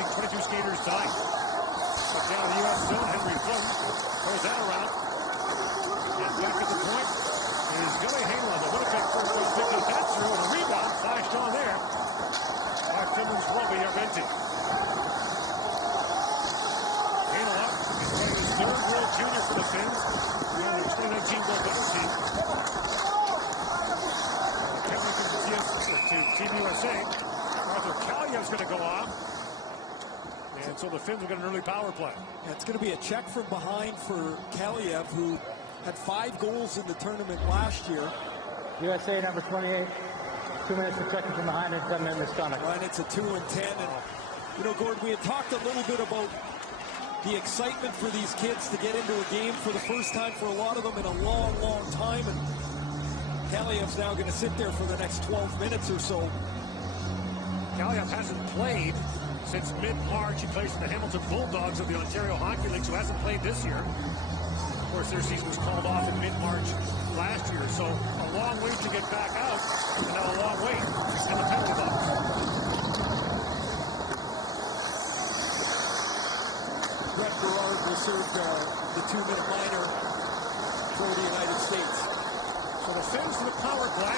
watching 22 skaters tonight. But down in the U.S. zone, Henry Flynn throws that around. And back at the point is Billy Halo. The Winnipeg first goes picking that through, and a rebound flashed on there by Finland's WJC. Halo is playing his third World Junior for the Finns. On the 2019 Gold Medal team. To Team USA. Arthur Kaliev's going to go off. And so the Finns will get an early power play. Yeah, it's going to be a check from behind for Kaliev, who had 5 goals in the tournament last year. USA number 28. 2 minutes of checking from behind and 10 minutes stomach. And it's a 2 and 10. And, you know, Gord, we had talked a little bit about the excitement for these kids to get into a game for the first time for a lot of them in a long, long time. And Kaliev's now going to sit there for the next 12 minutes or so. Kaliev hasn't played since mid-March. He plays for the Hamilton Bulldogs of the Ontario Hockey League, so hasn't played this year. Of course, their season was called off in mid-March last year, so a long way to get back out, and now a long wait in the penalty box. Brett Berard will serve the 2-minute minor for the United States. So the Finns to the power play,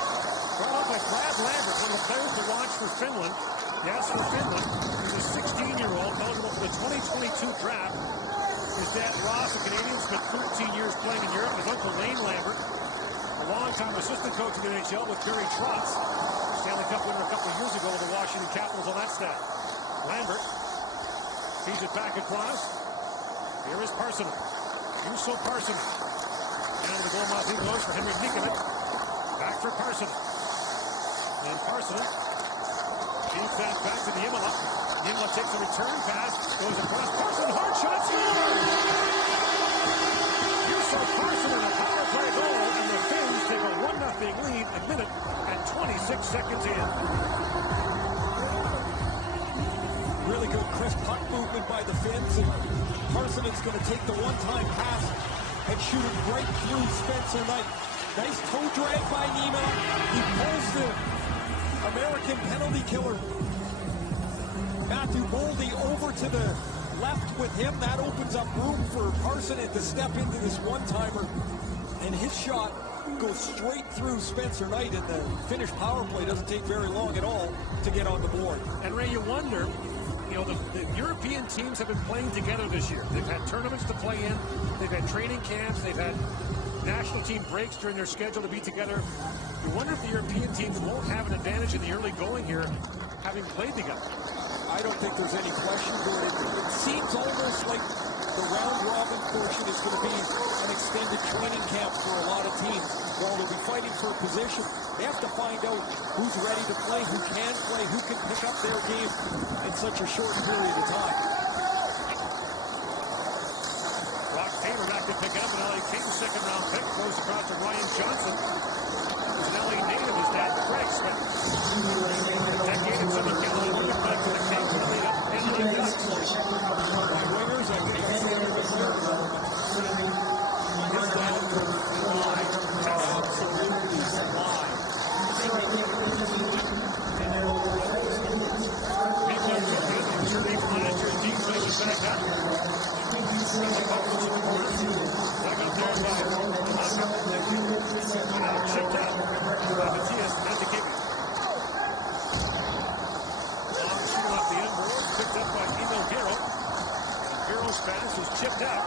brought up by Brad Lambert, one of the players to watch for Finland. Yes, for Finland. He's a 16-year-old, eligible for the 2022 draft. His dad, Ross, a Canadian, spent 13 years playing in Europe. His uncle, Lane Lambert, a long-time assistant coach in the NHL with Barry Trotz. Stanley Cup winner a couple of years ago with the Washington Capitals on that staff. Lambert feeds it back across. Here is Parsonen. Juuso Parsonen. And the goal mouth he goes for Henry Nikkonen. Back for Parsonen. And Parsonen feeds that back to the Imola. Imola takes a return pass, goes across. Parsonen, hard shot, Juuso Parsonen, a power play goal, and the Finns take a 1-0 lead a minute and 26 seconds in. Really good crisp puck movement by the Finns, and Parsonen's going to take the one-time pass and shoot it right through Spencer Knight. Nice toe drag by Niemela. He pulls the American penalty killer Matthew Goalie over to the left with him. That opens up room for Parsonen to step into this one-timer, and his shot goes straight through Spencer Knight, and the Finnish power play doesn't take very long at all to get on the board. And Ray, you wonder, you know, the European teams have been playing together this year. They've had tournaments to play in. They've had training camps. They've had national team breaks during their schedule to be together. You wonder if the European teams won't have an advantage in the early going here, having played together. I don't think there's any question, Gordon. It seems almost like the round-robin portion is going to be an extended training camp for a lot of teams. While they'll be fighting for a position, they have to find out who's ready to play, who can play, who can pick up their game in such a short period of time. Brock Taylor back to pick it up, and LA Kings second-round pick goes across to Ryan Johnson. An LA native, his dad, Craig Smith. That game in Southern Canada, we're going to play for the Kings to lead up Anaheim Ducks. My wingers, I think it's the other player development. His dad could fly. Absolutely fly. Nico Rubin, your name manager, deep play was back up. And the puck goes to the corner. Dug up there by now chipped out by Matthias Mantikivy. Long shoot off the end board, picked up by Emil Giro. And Giro's pass was chipped out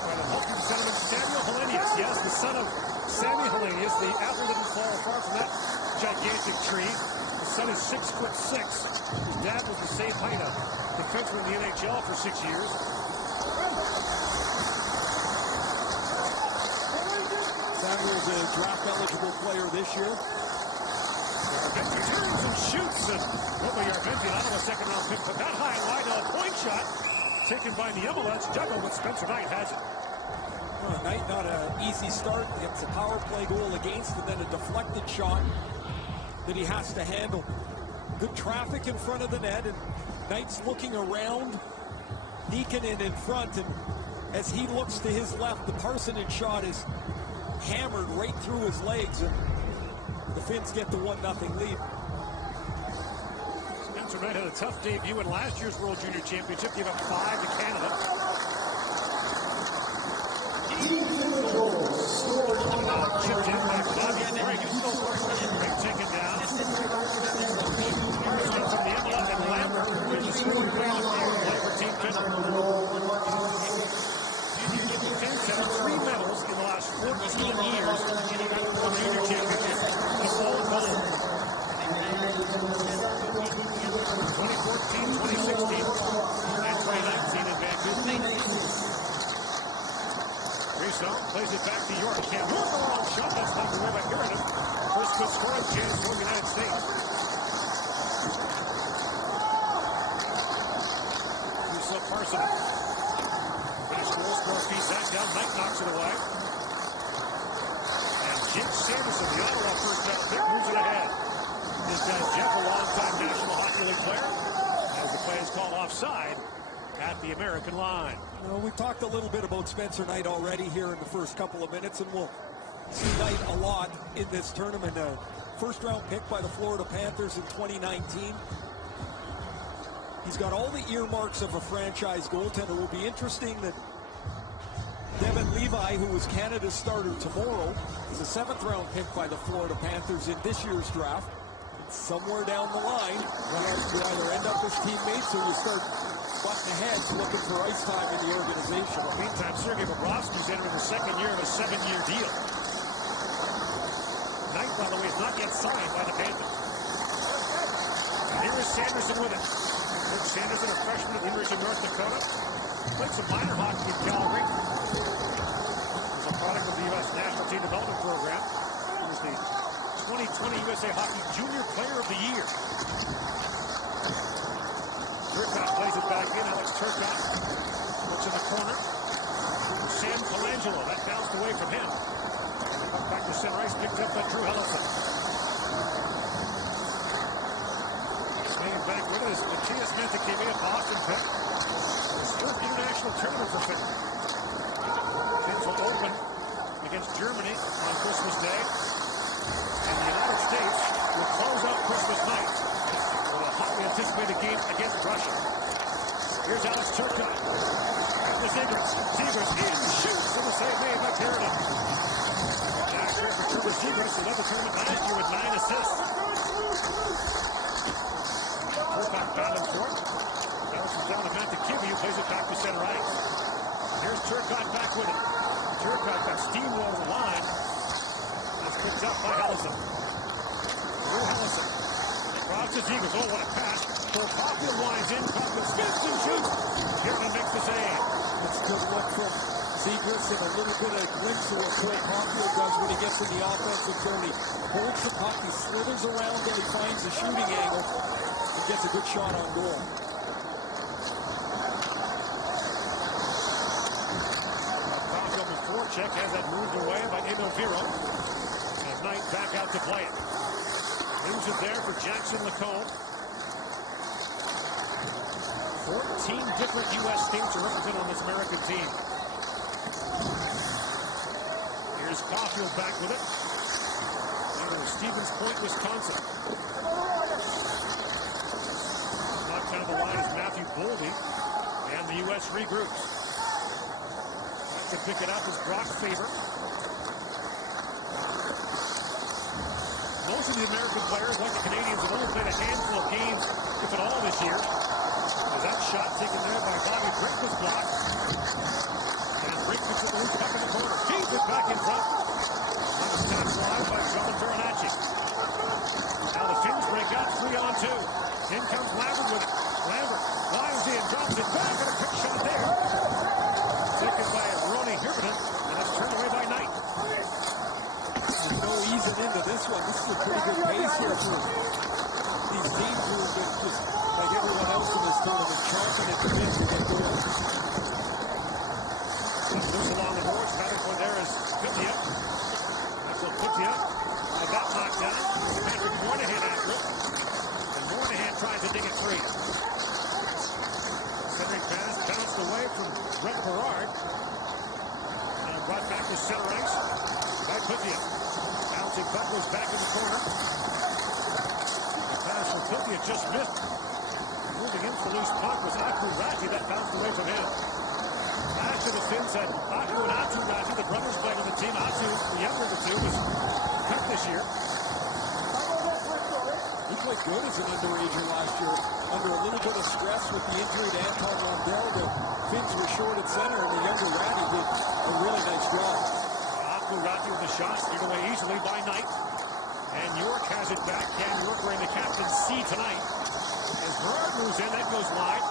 by the Hulking son of Samuel Helenius. Yes, the son of Sammy Helenius. The apple didn't fall far from that gigantic tree. His son is 6'6". His dad was the same height, a defenseman in the NHL for 6 years. Samuel's a draft-eligible player this year. Yarventi turns and shoots, and Robo Yarventi out of a second-round pick, but that high and wide on a point shot taken by Niemela. It's juggled, but Spencer Knight has it. Well, Knight not an easy start. It's a power play goal against, and then a deflected shot that he has to handle. Good traffic in front of the net, and Knight's looking around. Nikkonen in front, and as he looks to his left, the Parsonen shot is hammered right through his legs, and the Finns get the 1-0 lead. Spencer Knight had a tough debut in last year's World Junior Championship. Gave up 5 to Canada. Chipped in back to Bobby. Great. He's still Great taken down. Here's one from the envelope, and Lambert is the scoring play for Team Finland. Finns have 3 medals in the last 14 years in the World Junior Championship. The gold medal. 2014, 2016, and 2019 in Vancouver. Rizzo plays it back to York. Can't move the long shot. That's knocked away by Garrett. First good scoring chance for the United States. Rizzo Parson. Finish goal score feeds that down. Knight knocks it away. And Jake Sanderson, the Ottawa first round pick, moves it ahead. His dad Jeff, a longtime National Hockey League player, as the play is called offside at the American line. Well, we've talked a little bit about Spencer Knight already here in the first couple of minutes, and we'll see Knight a lot in this tournament. First round pick by the Florida Panthers in 2019. He's got all the earmarks of a franchise goaltender. It will be interesting that Devin Levi, who was Canada's starter tomorrow, is a 7th round pick by the Florida Panthers in this year's draft. And somewhere down the line, you either end up as teammates or you start butting ahead looking for ice time in the organization. Meantime, Sergei Bobrovsky's entering the 2nd year of a 7-year deal. Knight, by the way, is not yet signed by the Panthers. And here is Sanderson with it. Rick Sanderson, a freshman at the University of North Dakota. Played some minor hockey in Calgary. He's a product of the U.S. National Team Development Program. He was the 2020 USA Hockey Junior Player of the Year. Turcotte plays it back in. Alex Turcotte looks in the corner. Sam Colangelo, that bounced away from him. Back to center ice, picked up by Drew Hellison. Swinging back with it is Matthias Mentikivia, Boston pick. His 4th international tournament for Finland. Finns will open against Germany on Christmas Day. And the United States will close out Christmas night with a hotly anticipated game against Russia. Here's Alex Turcotte. And the Zegras. Zegras in, shoots, and the save made by Sheridan. Back here for Trevor Zegras, who led the tournament last year with 9 assists. Turcotte battling for it. Bounces down to Mentikivia, plays it back to center ice. Here's Turcotte back with it. Turcotte got steamrolled the line. That's picked up by Hellison. Drew Hellison. Across to Zegras. Oh, what a pass. Caulfield winds in. Kaufman spins and shoots. Sheridan makes the save. It's a good look from Zegras and a little bit of a glimpse of what Cole Caulfield does when he gets in the offensive zone. He holds the puck, he slithers around till he finds the shooting angle and gets a good shot on goal. Caulfield before check has that moved away by Emil Viro. And Knight back out to play it. Moves it there for Jackson Lacombe. 14 different U.S. states are represented on this American team. Here's Caulfield back with it. Out of Stevens Point, Wisconsin. Knocked down the line is Matthew Boldy, and the U.S. regroups. Back to pick it up is Brock Faber. Most of the American players, like the Canadians, have only played a handful of games, if at all, this year. That shot taken there by Bobby Brick was blocked. And Brick puts it loose back in the corner. Feeds it back in front. That was tapped live by John Baranacci. Now the Finns break out 3-on-2. In comes Lambert with it. Lambert lines in, drops it back, and a quick shot there. Taken by Ronnie Hirvonen, and it's turned away by Knight. There's no easing into this one. This is a pretty good pace here for these teams who have been just like everyone else in this tournament, chomping at the bit to get going. Loose along the boards. Batting for there is Pittia. That's what Pittia. I got knocked down. Patrick Moynihan after it. And Moynihan tries to dig it free. Centering pass bounced away from Brett Berard. And brought back to center ice by Pittia. Bouncing puck was back in the corner. The pass from Pittia just missed the loose puck was Ratti. That bounced away from him. Back to the Finns had Aku and Ratti, the brothers playing on the team. Atu, the younger of the two, was cut this year. He played good as an underager last year. Under a little bit of stress with the injury to Anton Lundell, the Finns were short at center, and the younger Ratti did a really nice job. Ratti with the shot, steered away easily by Knight. And York has it back. Cam York wearing the captain's C tonight. As Gerard moves in, that goes wide.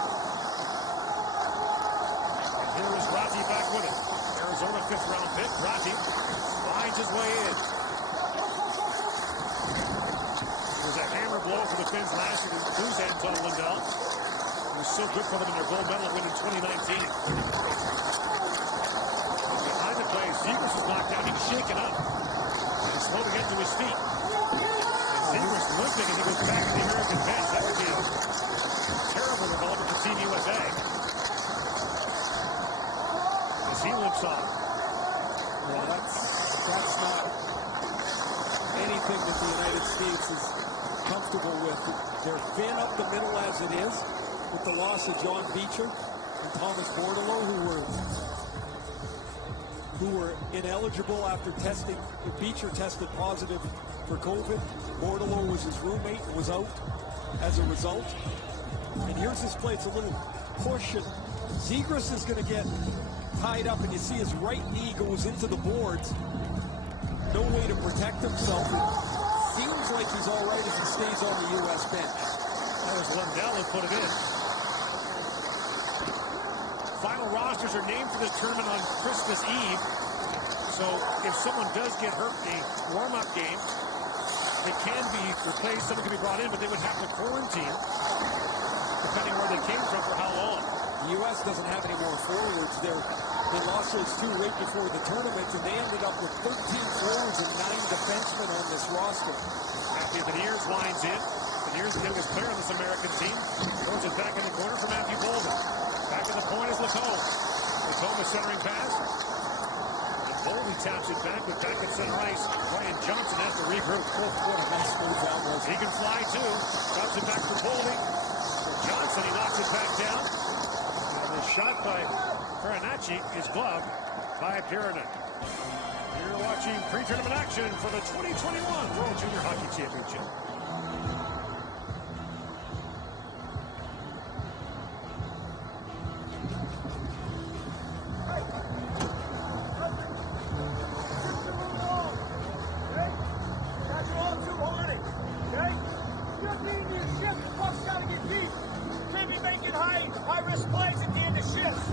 And here is Ratti back with it. Arizona 5th round pick. Ratti finds his way in. It was a hammer blow for the Finns last year to lose Anton Lundell. It was so good for them in their gold medal win in 2019. Behind the play, Zegras is knocked down. He's shaken up. He's slow to get to his feet. And Zegras limping as he goes back to the American bench. That would be a terrible development for Team USA. As he limps off. Well, that's not anything that the United States is comfortable with. They're thin up the middle as it is, with the loss of John Beecher and Thomas Bordeleau, who were ineligible after testing. Beecher tested positive for COVID. Bordeleau was his roommate and was out as a result. And here's his play. It's a little push, and Zegras is going to get tied up, and you see his right knee goes into the boards. No way to protect himself. It seems like he's all right if he stays on the U.S. bench. That was Lundell who put it in. Final rosters are named for this tournament on Christmas Eve. So if someone does get hurt in a warm-up game, it can be replaced. Someone can be brought in, but they would have to quarantine, depending where they came from for how long. The U.S. doesn't have any more forwards. They lost those two right before the tournament, and they ended up with 13 forwards and 9 defensemen on this roster. Matthew Beniers winds in. Beniers, the youngest player on this American team, throws it back in the corner for Matthew Bolden. Back in the point is Lacombe. Lacombe is centering pass. And Bolden taps it back, but back at center ice, Ryan Johnson has to regroup. Oh, what a nice move that was. He can fly too. Drops it back for Bolden. For Johnson, he knocks it back down. And the shot by Farinacci is gloved by Pieronin. You're watching pre-tournament action for the 2021 World Junior Hockey Championship. High-risk plays at the end of shifts.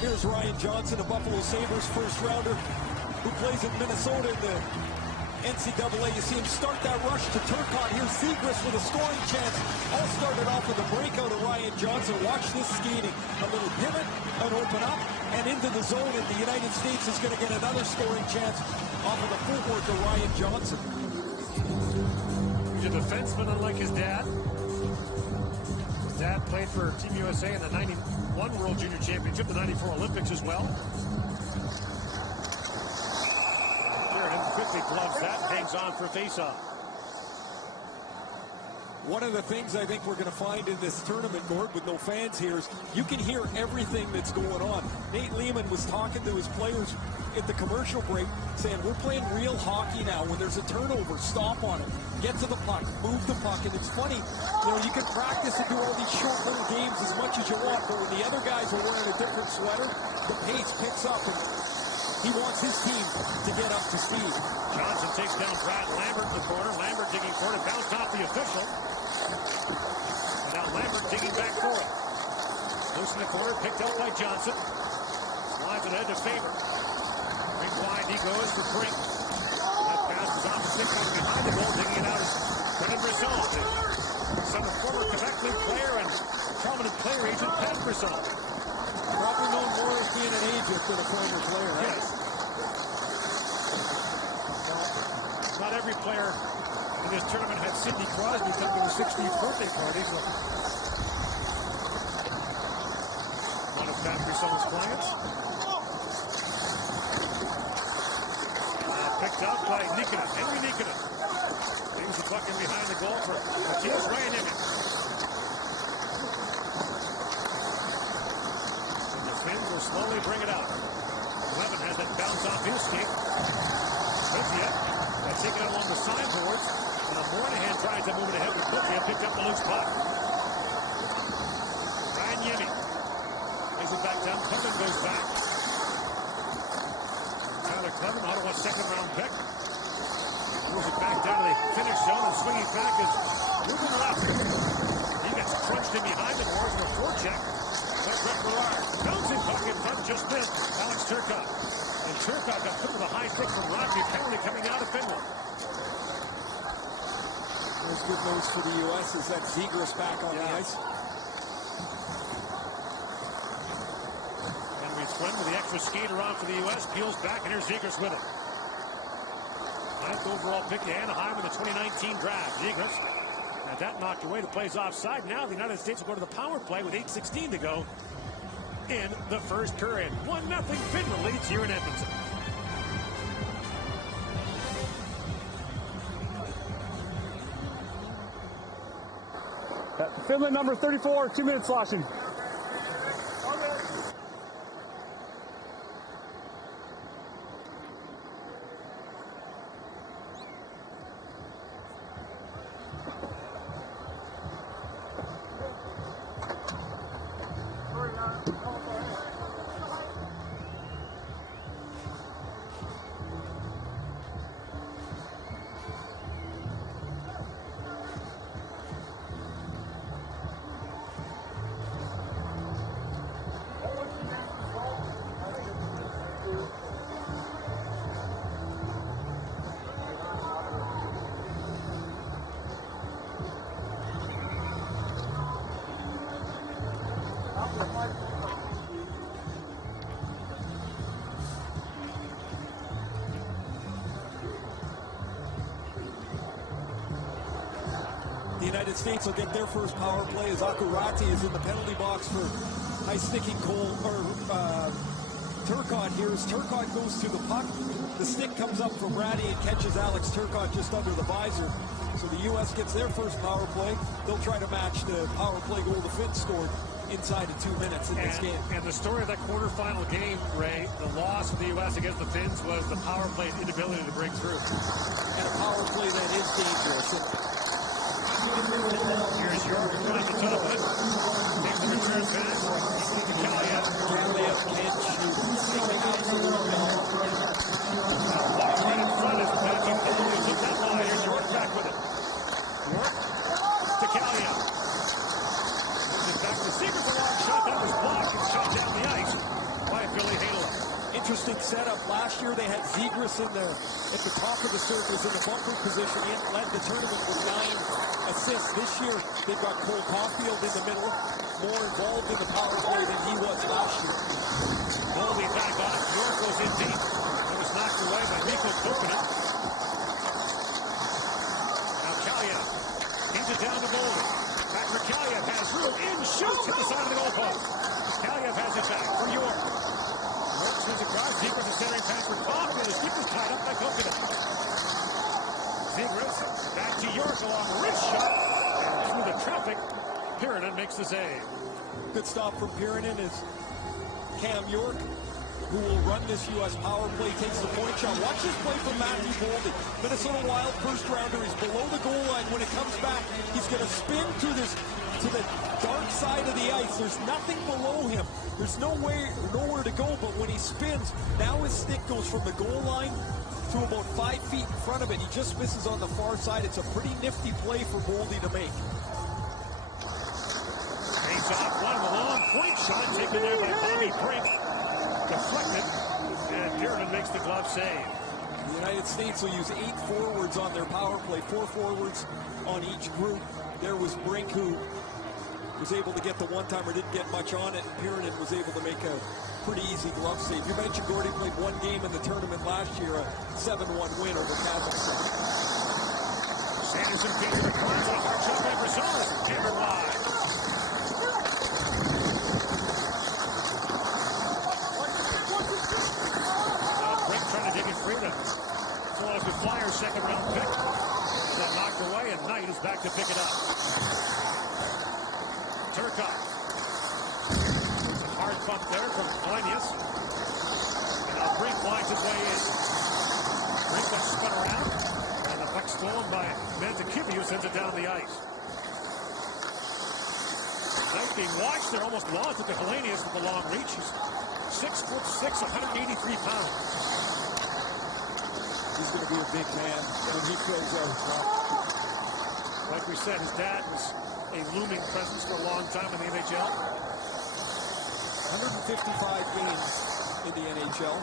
Here's Ryan Johnson, a Buffalo Sabres first-rounder who plays in Minnesota in the NCAA. You see him start that rush to Turcotte. Here's Zegras with a scoring chance. All started off with a breakout of Ryan Johnson. Watch this skating. A little pivot, and open up, and into the zone. And the United States is going to get another scoring chance off of the footwork of Ryan Johnson. He's a defenseman, unlike his dad. His dad played for Team USA in the 91 World Junior Championship, the 94 Olympics as well. Sheridan quickly gloves that, hangs on for faceoff. One of the things I think we're going to find in this tournament, Gord, with no fans here, is you can hear everything that's going on. Nate Lehman was talking to his players at the commercial break, saying, we're playing real hockey now. When there's a turnover, stop on it. Get to the puck, move the puck. And it's funny, you can practice and do all these short little games as much as you want, but when the other guys are wearing a different sweater, the pace picks up, and he wants his team to get up to speed. Johnson takes down Brad Lambert in the corner. Lambert digging for it. It bounced off the official. And now Lambert digging back for it. Loose in the corner, picked up by Johnson. Finds it ahead to Faber. Brink wide, he goes for Brink. That pass is off the stick back behind the goal, digging it out is Kevin Brisson. Son of former Quebec League player and prominent player agent Pat Brisson. Probably known more as being an agent than a former player. Yes. Well, not every player in this tournament had Sidney Crosby come to his 60th birthday party. So one of Pat Brisson's clients. Picked up by Nikita, Henry Nikita. Leaves the puck in behind the goal for Matthias Ryan-Emmy. And the Finns will slowly bring it out. Levin has that bounce off his stick. Bethia taken it along the sideboards. And Moynihan tries to move it ahead with Bethia, picked up the loose puck. Ryan-Emmy takes it back down. Cleven goes back. Cleven, Ottawa second-round pick. Moves it back down to the finish zone and swinging back is moving left. He gets crunched in behind the boards with a forecheck. But Brett Berard, bouncing puck in front, just missed Alex Turcotte. And Turcotte got put with a high stick from Rodney, penalty coming out of Finland. There's good news for the U.S. is that Zegras back on the ice. With the extra skater on for the U.S. Peels back, and here's Zegras with it. 9th overall pick to Anaheim in the 2019 draft. Zegras had that knocked away. The play's offside. Now the United States will go to the power play with 8:16 to go in the first period. 1-0 Finland leads here in Edmonton. Finland number 34, 2 minutes slashing. The United States will get their first power play as Akurati is in the penalty box for high sticking Turcotte here. As Turcotte goes to the puck, the stick comes up from Ratty and catches Alex Turcotte just under the visor. So the U.S. gets their first power play. They'll try to match the power play goal the Finns scored inside of 2 minutes in this game. And the story of that quarterfinal game, Ray, the loss of the U.S. against the Finns was the power play's inability to break through. And a power play that is dangerous. Here's York trying to top it. Takes the return pass. Equally to Kaliev. Walk right in front is backing down. He took that line. Here's York back with it. York to Kaliev. Moves it back to Zegras. A long shot. That was blocked and shot down the ice by Billy Halola. Interesting setup. Last year they had Zegras in there at the top of the circles in the bumper position. He led the tournament with 9 assists. This year they've got Cole Caulfield in the middle, more involved in the power play than he was last year. Goalie back on it. York goes in deep. It was knocked away by Mikko Kokkinen. Now Kaliev keeps it down to Goalie. Back for Kaliev, has room in, shoots at the side of the goal post. Kaliev has it back for York. York sends across deeper to centering pass for Caulfield. His stick is tied up by Kokkinen. Zegras back to York along a wrist shot. Through the traffic, Pirinen makes the save. Good stop from Pirinen is Cam York, who will run this U.S. power play, takes the point shot. Watch this play from Matthew Boldy. Minnesota Wild first rounder. He's below the goal line. When it comes back, he's going to spin to the dark side of the ice. There's nothing below him. There's nowhere to go, but when he spins, now his stick goes from the goal line to about 5 feet in front of it. He just misses on the far side. It's a pretty nifty play for Boldy to make. Face off one, a long point shot taken there by Bobby Brink. Deflected Pierman makes the glove save. The United States will use 8 forwards on their power play, 4 forwards on each group. There was Brink, who was able to get the one-timer, didn't get much on it, and Pierman was able to make a pretty easy glove save. You mentioned Goalie played 1 game in the tournament last year, a 7-1 win over Kazakhstan. Sanderson Peter the Crunch, a hard shot by Brazonis, hammered wide. Brink trying to dig it free to throw it to Flyers' second-round pick. And that knocked away, and Knight is back to pick it up. Turcotte. Hard pump there from Kalenius. And now Brink winds his way in. Brink got spun around. And the puck stolen by Mantakiviu sends it down the ice. Knight being watched there, almost lost it to Kalenius with the long reach. He's 6'6", 183 pounds. He's going to be a big man when he goes out. Like we said, his dad was a looming presence for a long time in the NHL. 155 games in the NHL.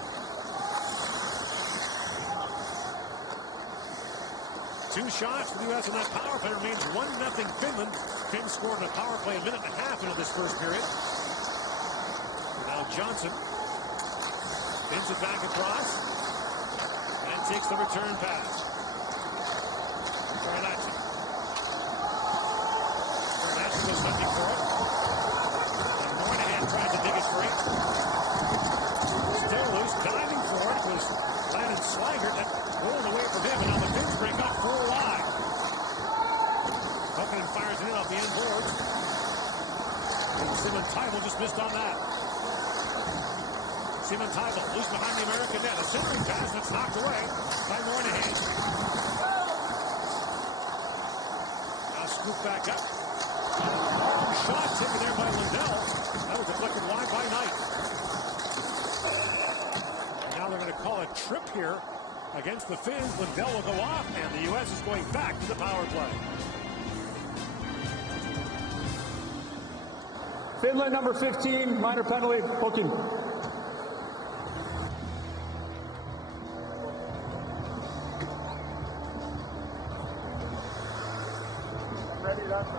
2 shots for the U.S. on that power play. Remains 1-0 Finland. Finn scored in a power play a minute and a half into this first period. Now Johnson spins it back across and takes the return pass. Granatchi goes hunting for it. And Moynihan tries to dig it free. Still loose, diving for it was Landon Swigert. That rolled away from him, and now the Finns break up 4 wide. Buchanan fires it in off the end boards. And Simon Tybel just missed on that. Simon Tybel loose behind the American net. A centering pass that's knocked away by Moynihan. Now scooped back up. Long shot taken there by Lindell. That was deflected wide by Knight. And now they're going to call a trip here against the Finns. Lindell will go off, and the U.S. is going back to the power play. Finland, number 15, minor penalty, hooking. Ready, that's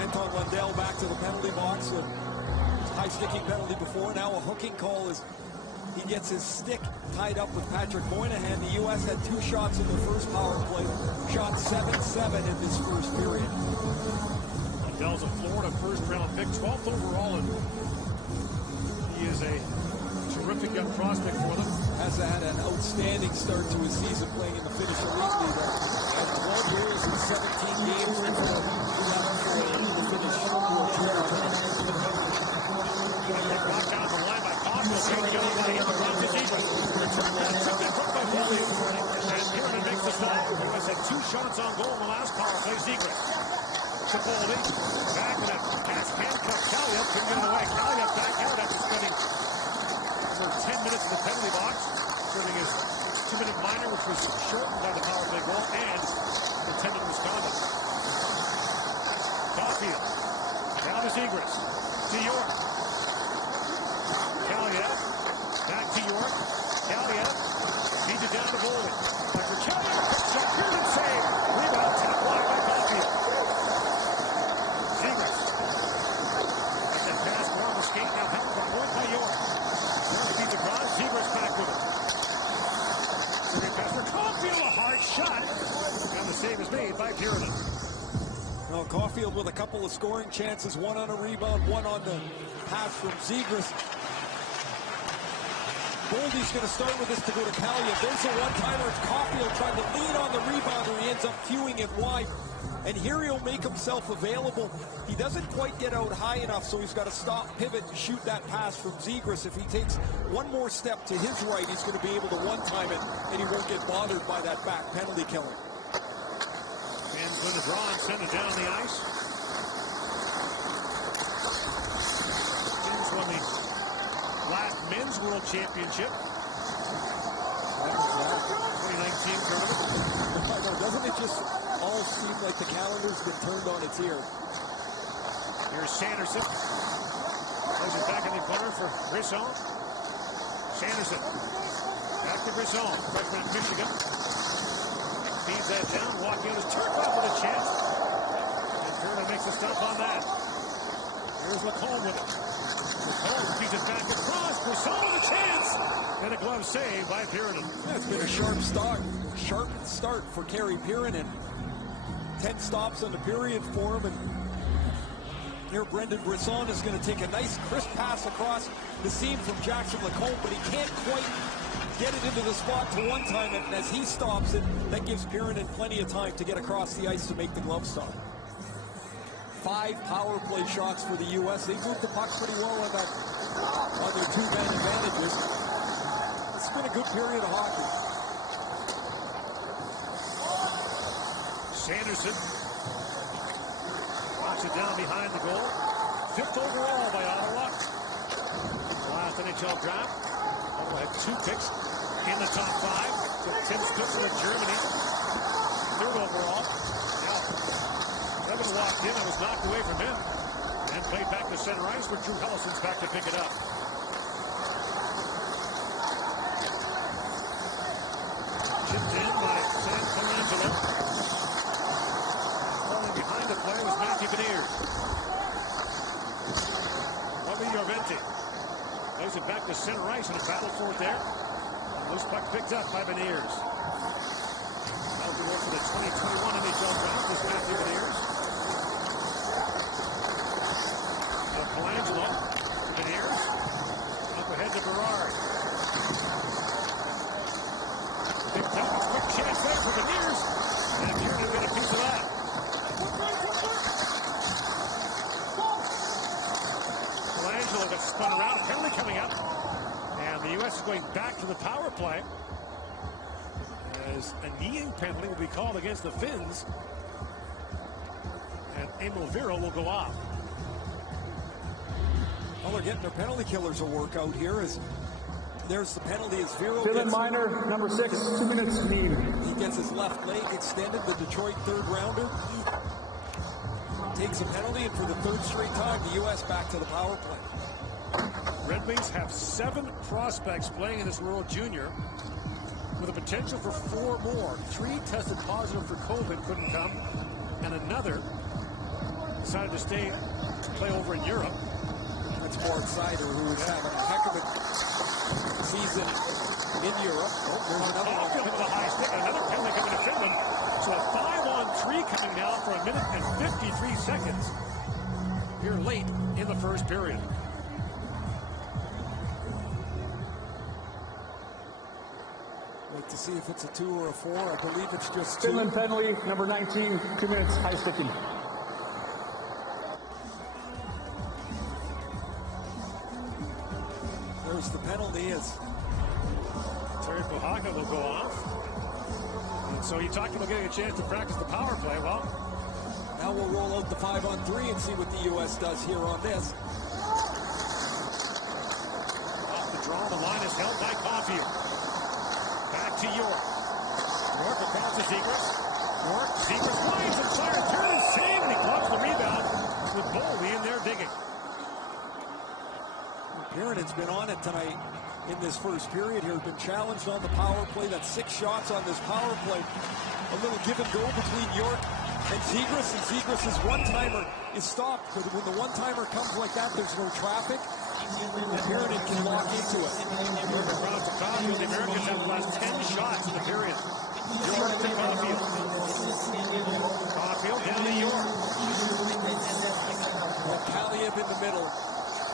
Anton Lundell back to the penalty box. A high sticking penalty before. Now a hooking call as he gets his stick tied up with Patrick Moynihan. The U.S. had 2 shots in the first power play. Shot 7-7 in this first period. Lundell's a Florida first-round pick, 12th overall, and he is a terrific young prospect for them. Has had an outstanding start to his season playing in the Finnish Elite League. Had 12 goals in 17 games for the 11th round in the Finnish World Championship. Brought down the line by Caulfield. Taken the other way. The drop to Zegras. Return pass. Took that hook by Goalie. And Pierman makes the stop. The U.S. had 2 shots on goal in the last power play. Zegras. Goalie. Back to that pass. Handcuff. Kaliev couldn't get it away. Kaliev back out after spending over 10 minutes in the penalty box. Serving his 2-minute minor, which was shortened by the power play goal and intended misconduct. Caulfield. Down to Zegras. To York. Kaliev. Back to York. Kaliev. Feeds it down to Goalie. But for Kaliev, shot through and save. Rebound top line by Caulfield. Zegras. That's that pass more of a skate. Now held the point by York. York feeds across. Zegras back with it. Sending pass for Caulfield. A hard shot. And the save is made by Pierman. Well, Caulfield with a couple of scoring chances, 1 on a rebound, 1 on the pass from Zegras. Goldie's going to start with this to go to Kaliev. There's a one-timer. Caulfield trying to lead on the rebounder. He ends up cueing it wide. And here he'll make himself available. He doesn't quite get out high enough, so he's got to stop, pivot, and shoot that pass from Zegras. If he takes one more step to his right, he's going to be able to one-time it, and he won't get bothered by that back penalty killer. Fans going to draw and send it down the ice. Finns won the last men's world championship. 2019 tournament. Doesn't it just all seem like the calendar's been turned on its ear? Here's Sanderson. Throws it back in the corner for Brisson. Sanderson. Back to Brisson. Freshman of Michigan. Feeds that down. Walking out is turned off with a chance. And Finland makes a stop on that. Here's Lacombe with it. Lacombe feeds it back across. Brisson with a chance. And a glove save by Pirinen. It's been a sharp start for Carey Pirinen. 10 stops on the period for him, and here Brendan Brisson is going to take a nice crisp pass across the seam from Jackson Lacombe, but he can't quite get it into the spot to one-time it, and as he stops it, that gives Pirinen plenty of time to get across the ice to make the glove stop. 5 power play shots for the U.S. They moved the puck pretty well on their 2-man advantages. It's been a good period of hockey. Sanderson knocks it down behind the goal. 5th overall by Ottawa. Last NHL draft. Ottawa had 2 picks in the top 5. Took Tim Stützle of Germany. 3rd overall. Now, Evan walked in and was knocked away from him. And played back to center ice where Drew Hellison's back to pick it up. Chipped in by San Colangelo. Behind the play was Matthew Beniers. Robbie Jorventi plays it back to center ice in a battle for it there. And loose puck picked up by Beniers. Eligible for the 2021 NHL draft is Matthew Beniers. Now Colangelo, Beniers, up ahead to Berard. Picked up a quick chance there for Beniers. And Pirinen got a piece of that. Colangelo got spun around. A penalty coming up. And the U.S. is going back to the power play. As a kneeing penalty will be called against the Finns. And Emil Viro will go off. Well, they're getting their penalty killers a work out here. As there's the penalty as Viro Finland minor, number 6, 2 minutes knee. He gets his left leg extended, the Detroit 3rd rounder. Takes a penalty, and for the 3rd straight time, the U.S. back to the power play. Red Wings have 7 prospects playing in this World Junior with a potential for 4 more. 3 tested positive for COVID, couldn't come, and another decided to stay to play over in Europe. That's Mark Seider, who is having a heck of a season in Europe. Oh, there's another one. To the high stick, another penalty coming to Finland. So a 5-on-3 coming now for 1 minute and 53 seconds here late in the first period. Wait to see if it's a 2 or a 4. I believe it's just 2. Finland penalty, number 19, 2 minutes, high sticking. There's the penalty as Terry Kohaka will go off. And so you talked about getting a chance to practice the power play. Well, now we'll roll out the 5-on-3 and see what the U.S. does here on this. Off the draw, the line is held by Caulfield. Back to York. York across to Zegras. York, Zegras lines and fire. Pirinen save, and he clubs the rebound with Goalie in there digging. Pirinen's been on it tonight in this first period here. Been challenged on the power play. That's 6 shots on this power play. A little give and go between York and Zegras. And Zegras' one-timer is stopped. Because when the one-timer comes like that, there's no traffic. And Pirinen can lock into it. York across to Caulfield. The Americans have the last 10 shots in the period. York to Caulfield. Caulfield down to York. Kaliev in the middle.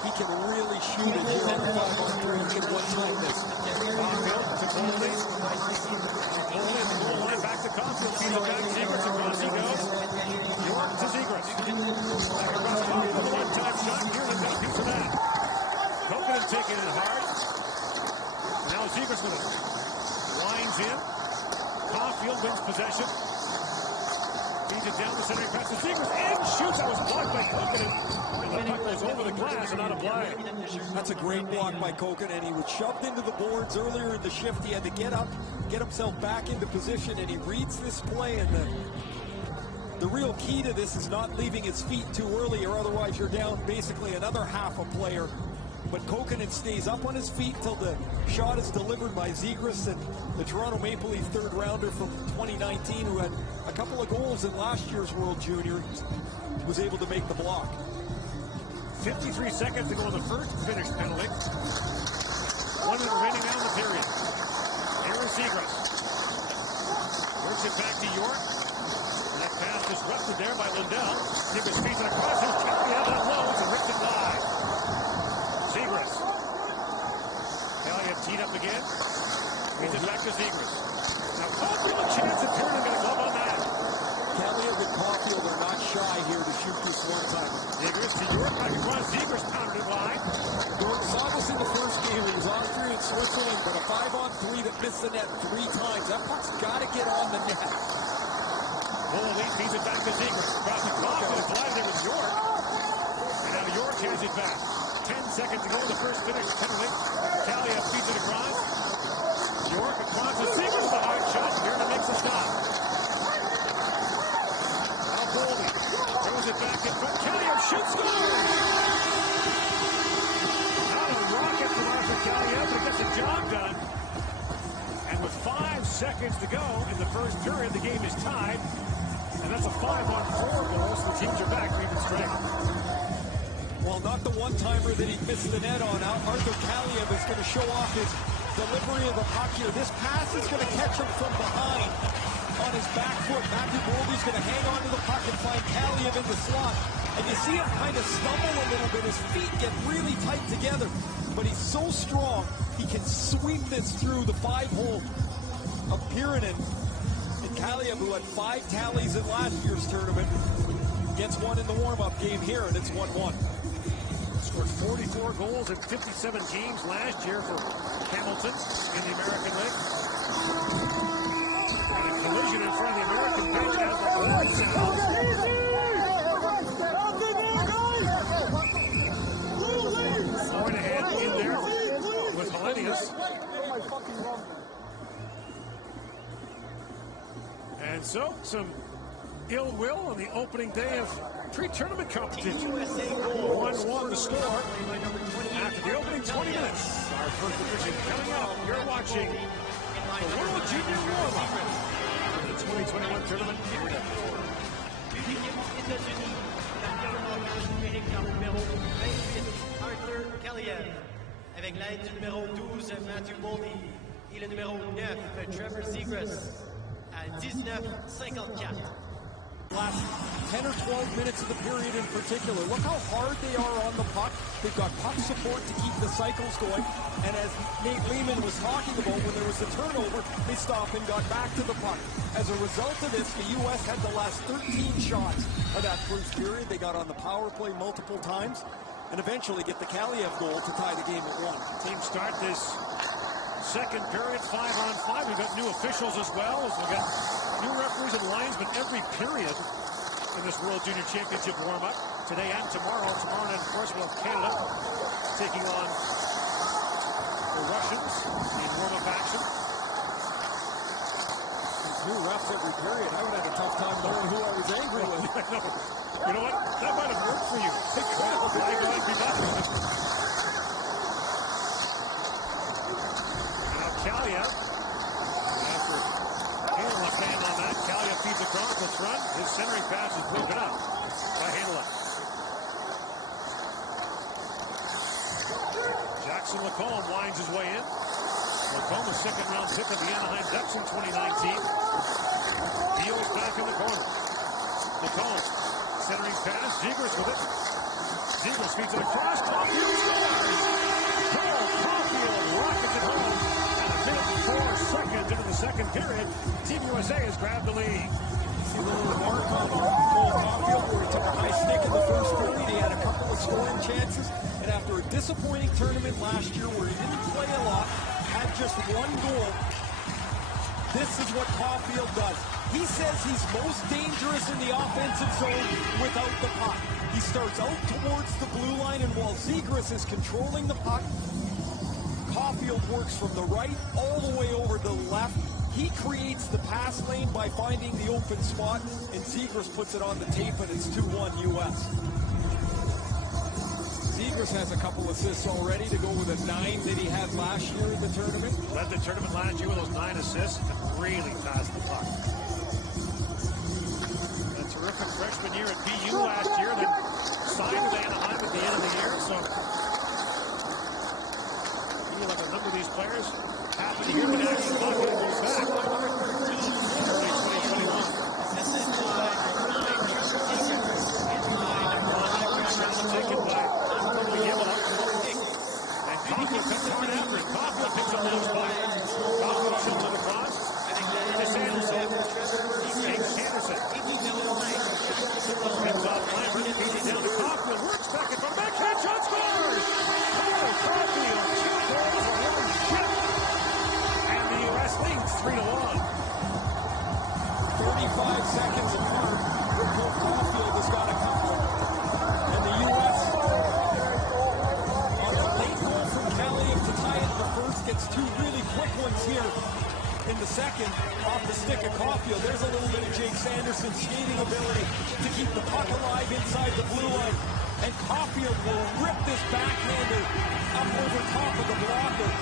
he can really shoot it here on 5-on-3. He can one-time this. Caulfield to Goalie. Goalie at the goal line, back to Caulfield. Feeds it back, Zegras across he goes. York to Zegras. Back across Caulfield with a one-time shot. Kiernan got a piece of that. Kokanen taking it hard. Now Zegras with it. Lines in. Caulfield wins possession. Feeds it down the center pass to Zegras and shoots. That was blocked by Kokanen. And the puck goes over the glass and out of play. That's a great block by Kokanen. He was shoved into the boards earlier in the shift. He had to get up, get himself back into position, and he reads this play. And the real key to this is not leaving his feet too early, or otherwise you're down basically another half a player. But Kokanen stays up on his feet till the shot is delivered by Zegras, and the Toronto Maple Leaf third rounder from 2019, who had a couple of goals in last year's World Junior, was able to make the block. 53 seconds to go in the first finish penalty. 1 minute remaining now in the period. Aaron Zegras works it back to York. And that pass disrupted there by Lundell. Zegras feeds it across his Callie out of lows and rips it wide. Zegras. Callie teed up again. Feeds it back to Zegras. Now Caulfield a chance at turning, got a glove on that. Callie and Caulfield are not shy here to shoot this one time. Zegras to York, back across Zegras, pounded it wide. York saw this in the first game. It was Austria and Switzerland, but a 5-on-3 that missed the net 3 times. That puck's got to get on the net. Goalie feeds it back to Zegras. Across the Caulfield, it's live there with York. And now York hands it back. 10 seconds to go in the first finish penalty. Callie feeds it across. York across to Zegras with a hard shot. Kiernan makes a stop. Now Goalie throws it back in front. Callie shoots, scores! Not a rocket from Arthur Callie, but it gets the job done. And with 5 seconds to go in the first period, the game is tied. And that's a 5-on-4 goal, so teams are back to even strength. Well, not the one-timer that he missed the net on. Arthur Kaliev is going to show off his delivery of the puck here. This pass is going to catch him from behind on his back foot. Matthew Goldie's going to hang on to the puck and find Kaliev in the slot. And you see him kind of stumble a little bit. His feet get really tight together. But he's so strong, he can sweep this through the 5-hole of Pyrenin. And Kaliev, who had 5 tallies in last year's tournament, gets one in the warm-up game here, and it's 1-1. Scored 44 goals in 57 games last year for Hamilton in the American League. And a collision in front of the American bench as the horn sounds. Going ahead in there with Hellenius. And so, some ill will on the opening day of pre-tournament competition. 1-1 the score after the opening 20 minutes. Our first edition coming up. You're watching the World Junior Warm-Up for the 2021 tournament. Arthur Kaliev, avec l'aide du numéro 12, Matthew Goldie, et le numéro 9, Trevor Zegras, à 19:54. Last 10 or 12 minutes of the period in particular. Look how hard they are on the puck. They've got puck support to keep the cycles going. And as Nate Lehman was talking about, when there was a turnover, they stopped and got back to the puck. As a result of this, the U.S. had the last 13 shots of that first period. They got on the power play multiple times and eventually get the Kaliev goal to tie the game at 1. Teams start this second period 5-on-5. We've got new officials as well. We've got new referees and linesmen every period in this World Junior Championship warm-up. Today and tomorrow. Tomorrow night, of course, we'll have Canada taking on the Russians in warm-up action. New refs every period. I would have a tough time knowing who I was angry with. You know what? That might have worked for you. Hey, crap, the flag might be done with it. Now Kaliev, after Handel stand on that, Kaliev feeds across the front. His centering pass is broken up by Handel. Jackson Lacombe winds his way in. Lacombe, a second-round pick of the Anaheim Ducks in 2019. Deals back in the corner. Lacombe, centering pass. Zegras with it. Zegras feeds it across. second period. Team USA has grabbed the lead. See the little mark on Cole Caulfield where he took a high stick in the first period. He had a couple of scoring chances. And after a disappointing tournament last year where he didn't play a lot, had just one goal, this is what Caulfield does. He says he's most dangerous in the offensive zone without the puck. He starts out towards the blue line, and while Zegras is controlling the puck, Caulfield works from the right all the way over to the left. He creates the pass lane by finding the open spot, and Zegras puts it on the tape, and it's 2-1 U.S. Zegras has a couple assists already to go with a 9 that he had last year in the tournament. Led the tournament last year with those 9 assists and really passed the puck. A terrific freshman year at BU last year, then signed with Anaheim at the end of the year. So you like a number of these players happen to hear when Ashton Caulfield goes back. Number 13 in early 2021. Assisted by Ryan Zegras and by number 5, Taken by Yamala. And Caulfield comes hard after it. Caulfield picks up those fire. Caulfield shows it across. To Sanderson. Sanderson. Picks off Lambert. Feeds it down to Caulfield. Works back in front. Backhand shot scores! Caulfield, 2 goals and 1 shot. And the U.S. leads 3-1. 35 seconds apart. Cole Caulfield has got a couple. And the U.S. on a late goal from Kelly to tie it in the first gets 2 really quick ones here in the second off the stick of Caulfield. There's a little bit of Jake Sanderson's skating ability to keep the puck alive inside the blue line. And Caulfield will rip this backhander up over top of the blocker.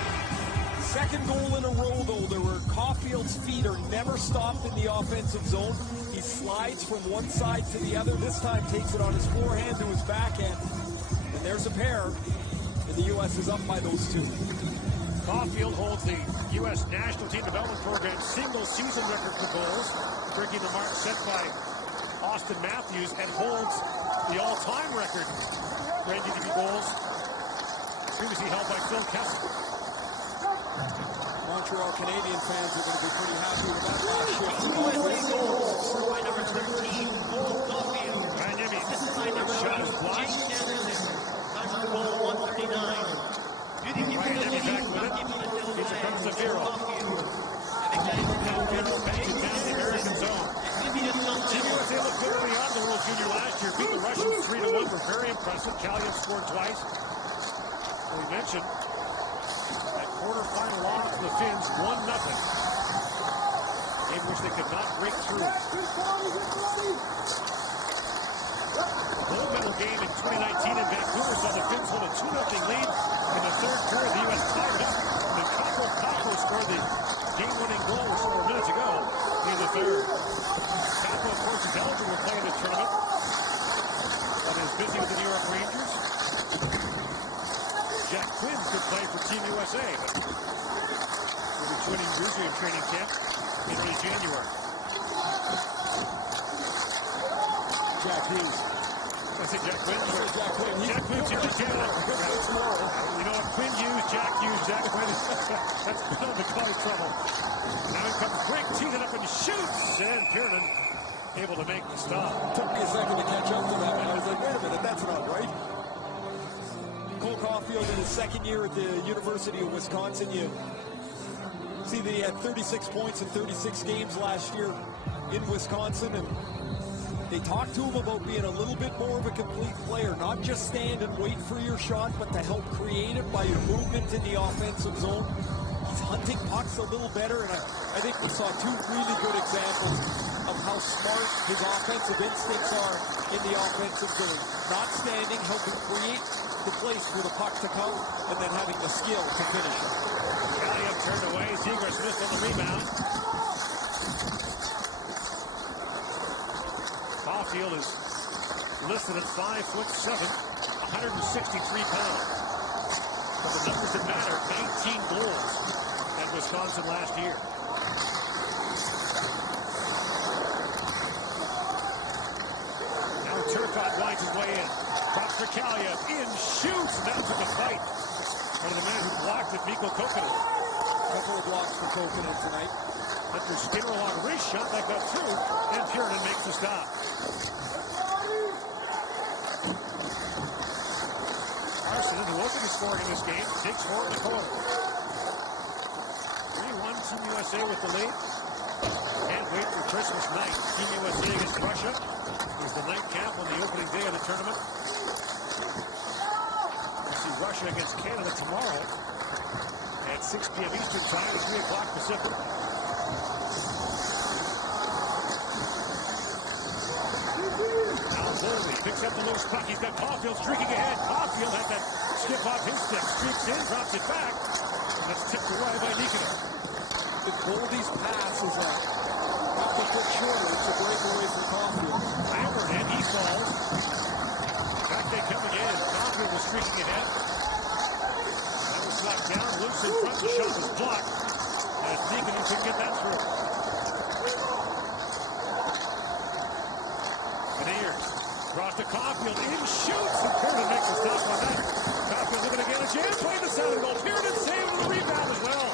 Second goal in a row, though, where Caulfield's feet are never stopped in the offensive zone. He slides from one side to the other. This time takes it on his forehand to his backhand. And there's a pair. And the U.S. is up by those 2. Caulfield holds the U.S. National Team Development Program single-season record for goals, breaking the mark set by Austin Matthews, and holds the all-time record for NTDP goals, previously held by Phil Kessel. Montreal Canadian fans are going to be pretty happy with that last shift. USA goals scored by number 13, Cole Caulfield. Assisted by number 8, Jake Sanderson. Time for goal 139. Ryan Demi back with it. He's across the zero. Banking down the American zone. Team USA looked good early on in the World Junior last year. Beat the Russians 3-1. Were very impressive. Kaliev scored twice. Well, we mentioned that quarterfinal loss to the Finns, 1-0. Game which they could not break through. Gold medal game in 2019 in Vancouver saw the Finns hold a 2-0 lead in the third period. The U.S. tied up. And then Capo scored the game-winning goal 4 minutes ago in the third. Capo, of course, is eligible to play in this tournament. And is busy with the New York Rangers. Jack Quinn could play for Team USA. Will be joining Grizzly in training camp in early January. Jack Hughes. I say Jack Quinn. Jack Quinn. Jack Quinn, you know what? Quinn Hughes, Jack Hughes, Jack Quinn. That's one of the cause trouble. Now he comes Greg, tees it up and shoots. And Piernan able to make the stop. Took me a second to catch up to that, man. I was like, wait a minute, that's not right. Cole Caulfield in his second year at the University of Wisconsin. You see that he had 36 points in 36 games last year in Wisconsin, and they talked to him about being a little bit more of a complete player, not just stand and wait for your shot, but to help create it by your movement in the offensive zone. He's hunting pucks a little better, and I think we saw 2 really good examples of how smart his offensive instincts are in the offensive zone. Not standing, helping create the place for the puck to come, and then having the skill to finish it. Kaliev turned away. Zegras missed on the rebound. Caulfield is listed at 5'7", 163 pounds. But the numbers that matter, 19 goals at Wisconsin last year. Now Turcotte winds his way in. Drops for Kaliev. In, shoots. And that's in the fight. One of the men who blocked it, Mikko Kokkonen. Couple of blocks for Kokkonen tonight. Hunter Skinner along wrist shot that got through, and Kiernan makes the stop. Carson, who opened the scoring in this game, takes four in the corner. 3-1 Team USA with the lead. Can't wait for Christmas night. Team USA against Russia is the nightcap on the opening day of the tournament. We'll see Russia against Canada tomorrow at 6 p.m. Eastern Time and 3 o'clock Pacific. Now Goalie picks up the loose puck. He's got Caulfield streaking ahead. Caulfield had that skip off his stick. Streaks in, drops it back. And that's tipped away by Nikita. If Goldie's pass is a half a foot shorter, it's a breakaway from Caulfield. Hammered and he falls. Back they come again. Caulfield was streaking ahead. That was knocked down. Loose in front. The shot was blocked. As Nikita couldn't get that through. Beniers draws to Caulfield. In shoots. And Kiernan makes a stop on that. Caulfield looking to get a jam. Playing the center goal. Kiernan saved the rebound as well.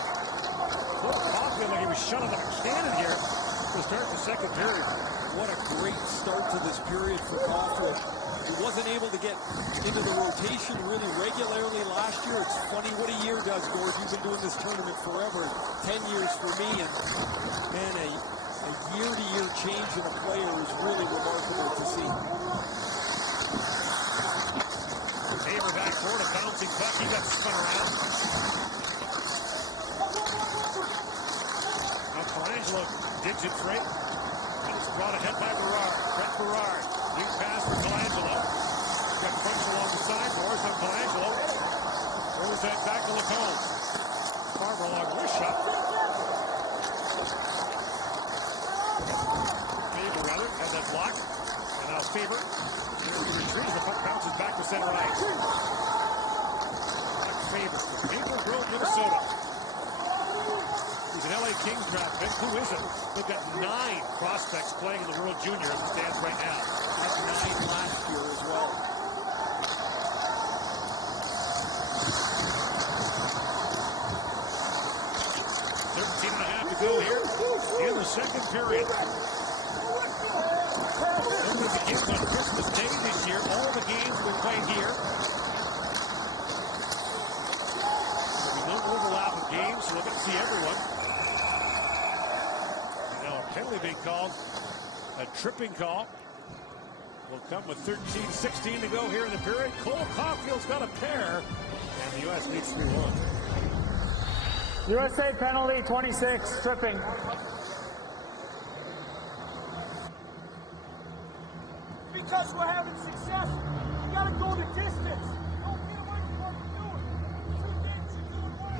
Caulfield like he was shot out of a cannon here to start the second period. What a great start to this period for Caulfield. He wasn't able to get into the rotation really regularly last year. It's funny what a year does, Gord. You've been doing this tournament forever. 10 years for me, and man, a year-to-year change in a player is really remarkable to see. Haber back toward a bouncing puck. He got spun around. Colangelo digs it straight, and it's brought ahead by Berard. Brett Berard, deep pass for Colangelo. Got Crunch along the side, Morris on Colangelo. Throws that back to Lacombe. Farmer along wrist shot. Faber, rather, had that block. And now Faber retrieves the puck, bounces back to center ice. Faber, Maple Grove, Minnesota. He's an LA Kings draft pick. Who is it? They've got 9 prospects playing in the World Junior as it stands right now. Had 9 last year as well. 13.5 to go here in the second period. Tournament begins on Christmas Day this year. All the games will play here. There'll be no overlap of games, so we'll get to see everyone. Penalty being called, a tripping call. Will come with 13-16 to go here in the period. Cole Caulfield's got a pair, and the U.S. needs 3-1. USA penalty 26, tripping. Because we're having success, you gotta go the distance. Don't get away from what we're doing. Two games, you're doing well.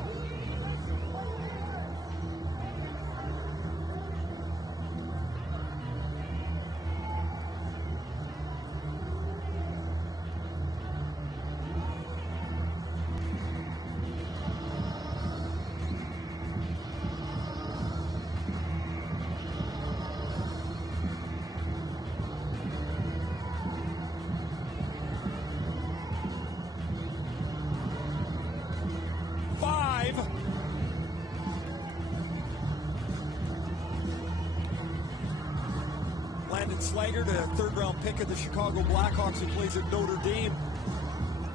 Slaggert, a third-round pick of the Chicago Blackhawks who plays at Notre Dame,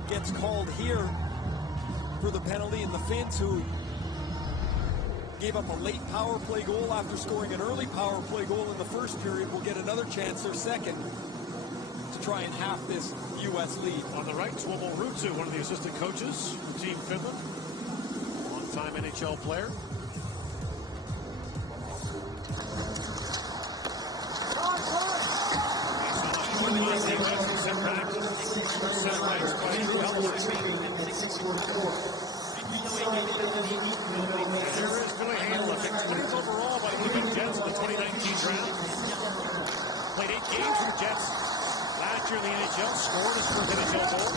gets called here for the penalty, and the Finns, who gave up a late power play goal after scoring an early power play goal in the first period, will get another chance, their second, to try and half this U.S. lead. On the right, Tuomo Rutsu, one of the assistant coaches for Team Finland, long-time NHL player. Here is Billy Hale, 20th overall by the Winnipeg Jets in the 2019 draft. Played 8 games for the Jets last year in the NHL, scored his first NHL goal.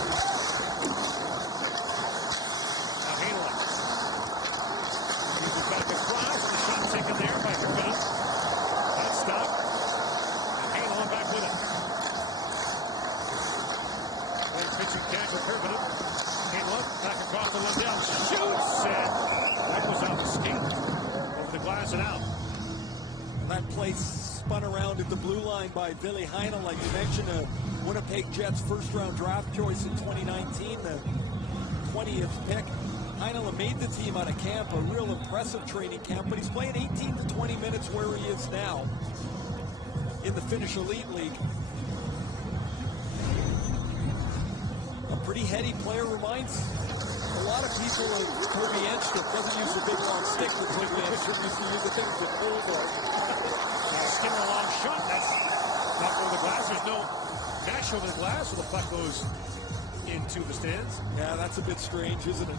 Now Hale uses back across, the shot taken there by Herman. That stop, and Hale back with it. Great pitching catch with Herman. Hale back across the Lundell, shoots, and that was out of skate over the glass and out. That play spun around at the blue line by Ville Heinola, like you mentioned, a Winnipeg Jets first-round draft choice in 2019, the 20th pick. Heinola made the team out of camp, a real impressive training camp, but he's playing 18 to 20 minutes where he is now in the Finnish Elite League. A pretty heady player, reminds a lot of people of Toby Enstrom. Doesn't use a big long stick with Toby Enstrom, used to use the things with bulldog. Skinner a long shot, that's not over the glass. There's no mesh over the glass, so the puck goes into the stands. Yeah, that's a bit strange, isn't it?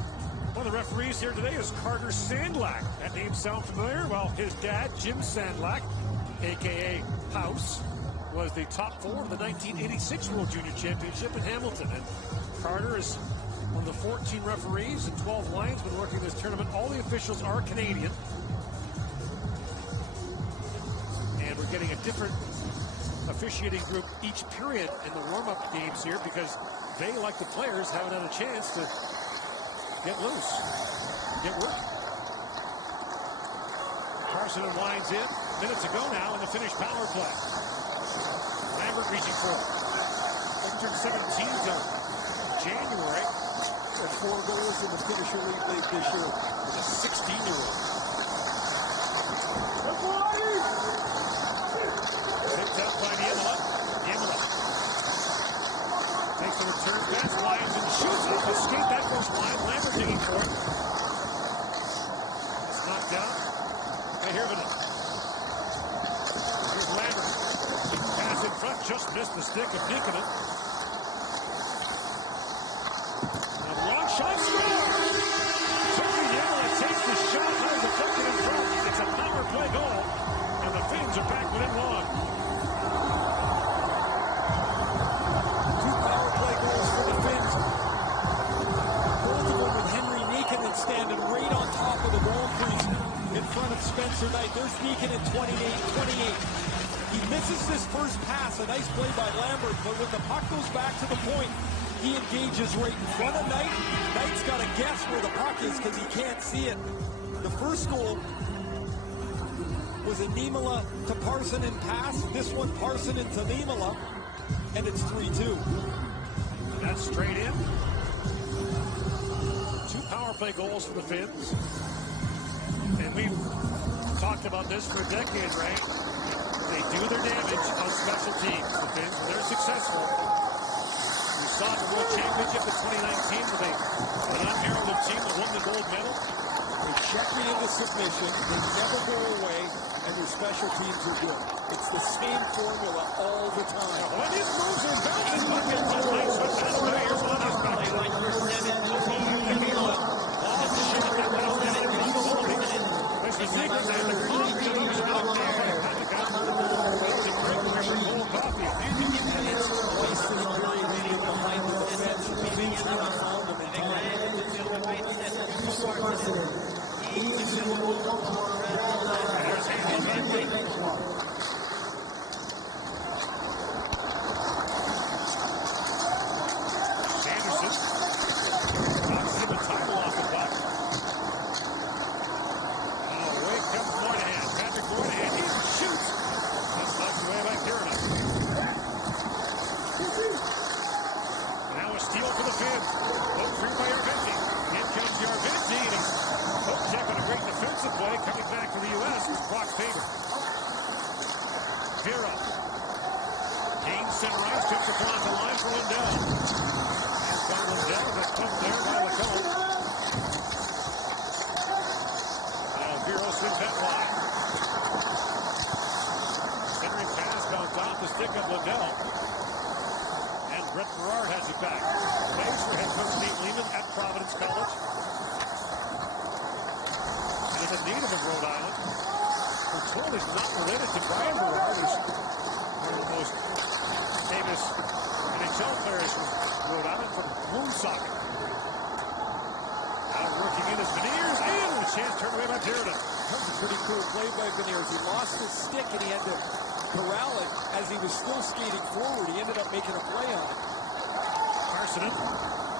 One of the referees here today is Carter Sandlack. That name sound familiar? Well, his dad, Jim Sandlack, a.k.a. House, was the top 4 of the 1986 World Junior Championship in Hamilton. And Carter is one of the 14 referees and 12 linesmen working this tournament. All the officials are Canadian. And we're getting a different officiating group each period in the warm-up games here because they, like the players, haven't had a chance to get loose, get working. Carson winds in. Minutes ago now in the Finnish power play. Lambert reaching for it. Turned 17 till January. Got 4 goals in the Finnish Elite League this year with a 16-year-old. Picked up by Niemela. Takes the return pass, winds and shoots off a skate. That goes wide. Lambert digging for it. It's knocked down by Hirvonen. Here's Lambert. Pass in front, just missed the stick of Nikkonen. A long shot, score! Toby Niemela takes the shot, has the bucket in front. It's a power play goal, and the Finns are back within one. Standing right on top of the goal crease in front of Spencer Knight. There's Deacon at 28. He misses this first pass. A nice play by Lambert, but when the puck goes back to the point, he engages right in front of Knight. Knight's got to guess where the puck is because he can't see it. The first goal was a Niemela to Parssinen pass. This one, Parssinen to Niemela, and it's 3-2. That's straight in. Power play goals for the Finns. And we've talked about this for a decade, right? They do their damage on special teams. The Finns, when they're successful. We saw the World Championship in 2019 where they had an unheralded team that won the gold medal. They check me into submission. They never go away, and their special teams are good. It's the same formula all the time. When his moves are bouncing, bucket to Knight, switch out of players on his back. The secret and the confidence out there. The great Christian Gold Coffee. And it's twice the period leading behind the defense. Things haven't found them in time. There's Anderson. Knocks him a tackle off the puck. Moynihan, he shoots. That's knocked away by Kiernan. Now a steal for the Finns. Look through by Järventie. In comes Järventie, and he's hook check on a great defensive play. Coming back to the U.S. is Brock Faber. Vera. Gains center ice, trips across the line for Lindell. And by Lindell, that's up there by Lacombe. Now Vera sends that line. Off the stick of Lindell. And Brett Berard has it back. Plays for head coach Nate Lehman at Providence College. And is a native of Rhode Island. We're told he's not related to Brian Berard, who's one of the most famous NHL players from Rhode Island from Woonsocket. Out working in his Veneers, and a chance turned away by Jordan. That was a pretty cool play by Veneers. He lost his stick and he had to corral it as he was still skating forward. He ended up making a play on it. Parssinen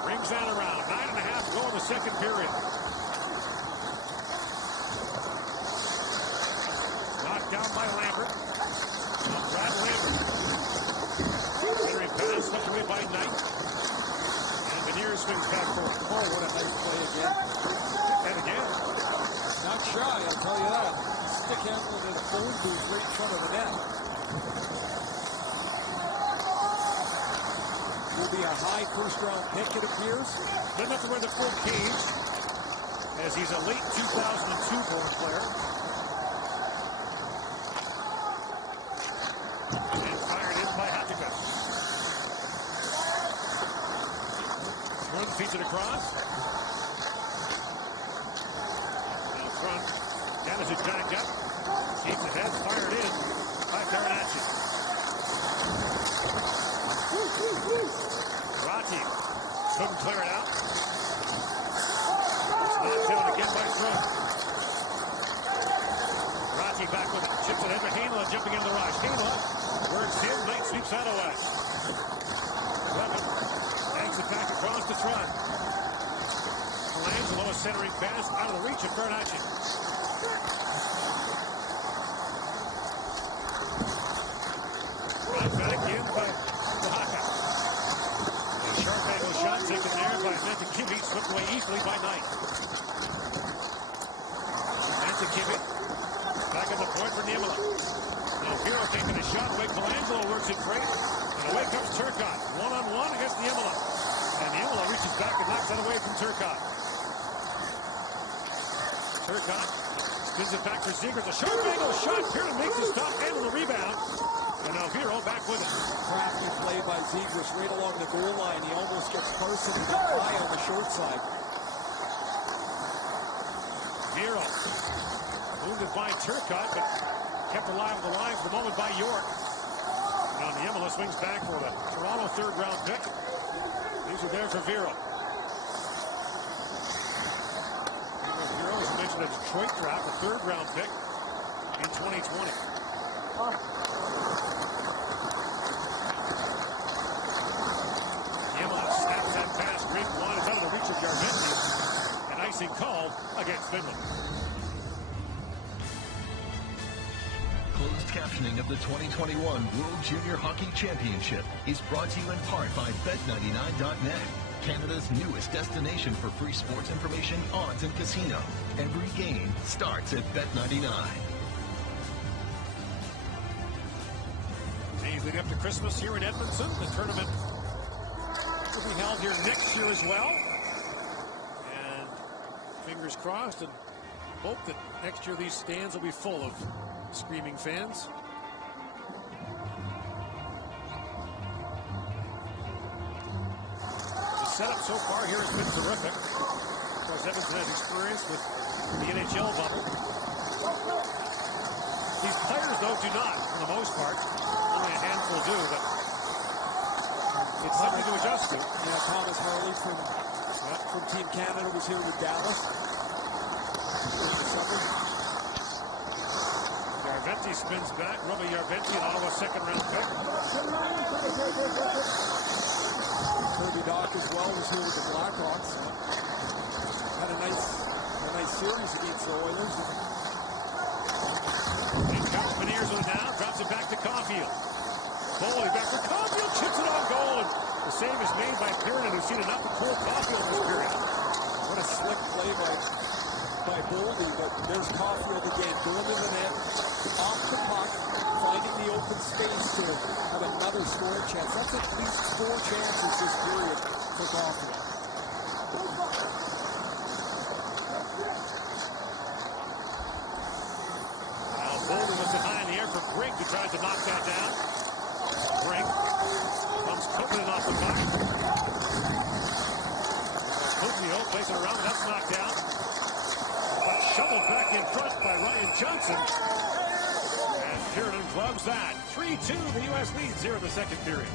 brings that around. 9.5 to go in the second period. Knocked down by Lambert. Now Brad Lambert. Henry pass swept away by Knight. And Veneer swings back forward. Oh, what a nice play again. And again. Not shy, I'll tell you that. Stick handling in a phone booth right in front of the net. Will be a high first-round pick, it appears. Good enough to wear the full cage, as he's a late 2002 born player. And fired in by Hatika. One feeds it across. In front. Dennis is backed up. Keeps the head, fired in by Karanacci. Rati couldn't clear it out. Knocked down again by Strom. Rati back with it. Chips it in to Hainla, jumping in the rush. Hainla works in. Knight sweeps that away. Rubbin hangs it back across the front. Lands the lowest centering pass out of the reach of Karanacci. Right back in by Bahaka. A sharp angle shot taken there by Mantakivi, swept away easily by Knight. Mantakivi back at the point for Niemela. Now Hero taking a shot away. Colangelo works it great. And away comes Turcotte. One-on-one against Niemela. And Niemela reaches back and knocks that away from Turcotte. Turcotte spins it back for Zegras. A sharp angle shot. Tiernan makes his stop, handle the rebound. And now Hero back with it. Crafty play by Zegras right along the goal line. He almost gets Carson and then high on the short side. Hero wounded by Turcotte, but kept alive with the line for the moment by York. Now Niemela swings back for the Toronto third-round pick. These are there for Vero. Vero was mentioned a Detroit draft, a third-round pick in 2020. Snaps that pass, great one, it's out of the reach of Järventie. An icing called against Finland. Closed captioning of the 2021 World Junior Hockey Championship is brought to you in part by Bet99.net, Canada's newest destination for free sports information, odds, and casino. Every game starts at Bet99. Days leading up to Christmas here in Edmonton. The tournament will be held here next year as well. And fingers crossed and hope that next year these stands will be full of screaming fans. The setup so far here has been terrific. Of course, Edmonton has experience with the NHL bubble. These players, though, do not, for the most part. Only a handful do, but it's something to adjust to. Yeah, Thomas Harley from Team Canada was here with Dallas. Järventie spins back. Robbie Järventie, an Ottawa second-round pick. Kirby Doc as well was here with the Blackhawks. Had a nice series against the Oilers. And comes Beniers with it now. Drops it back to Caulfield. Goalie back for Caulfield. Chips it on goal. And the save is made by Perrin, who's seen enough to pull Caulfield this period. What a slick play by Goalie, but there's Caulfield again, going to the net, off the puck, finding the open space to have another scoring chance. That's at least 4 chances this period for Caulfield. Now Bolden was it high in the air for Brink, who tried to knock that down. Brink comes Copeland off the puck. Copeland plays it around, that's knocked down. But shoveled back in front by Ryan Johnson. And Kiernan clubs that. 3-2, the U.S. leads here in the second period.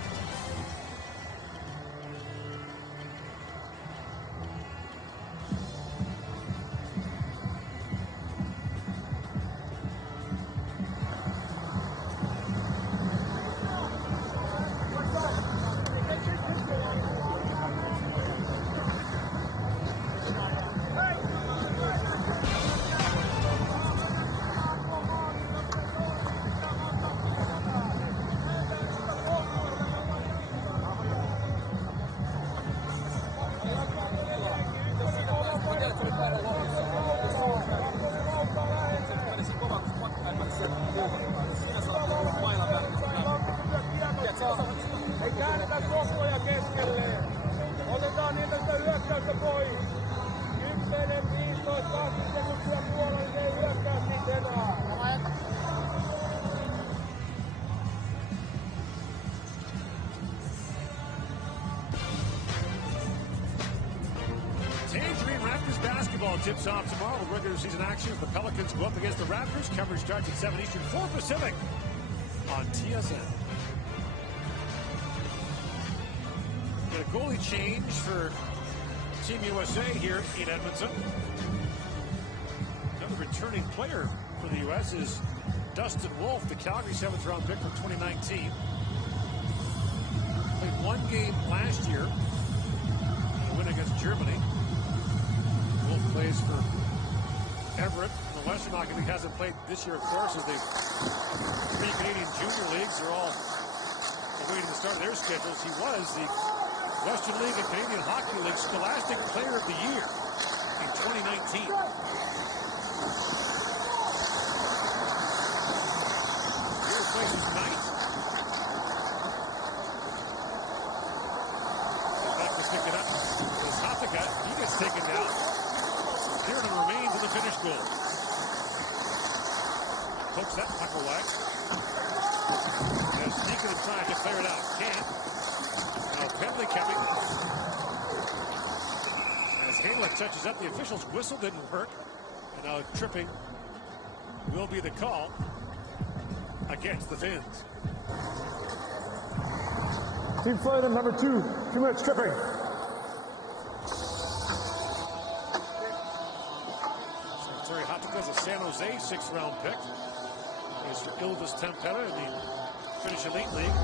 Baseball tips off tomorrow with regular season action. The Pelicans go up against the Raptors. Coverage starts at 7 Eastern, 4 Pacific on TSN. Get a goalie change for Team USA here in Edmonton. Another returning player for the U.S. is Dustin Wolf, the Calgary 7th round pick from 2019. Played one game last year, a win against Germany. Wolf plays for Everett in the Western Hockey League. Hasn't played this year, of course, as the three Canadian junior leagues are all awaiting the start of their schedules. He was the Western League and Canadian Hockey League Scholastic Player of the Year in 2019. He replaces Knight. Back to pick it up. As Hafika, he gets taken down. Kieran remains in the finish goal. Pokes that puck away. And sneaking and trying to clear it out. Can't. Now penalty coming. As Haylett touches up, the official's whistle didn't work. And now tripping will be the call against the Finns. Team Finland, number 2, 2 minutes tripping. Terry Hopkins, a San Jose 6th round pick. Is for Ilves Tampere in the Finnish Elite League.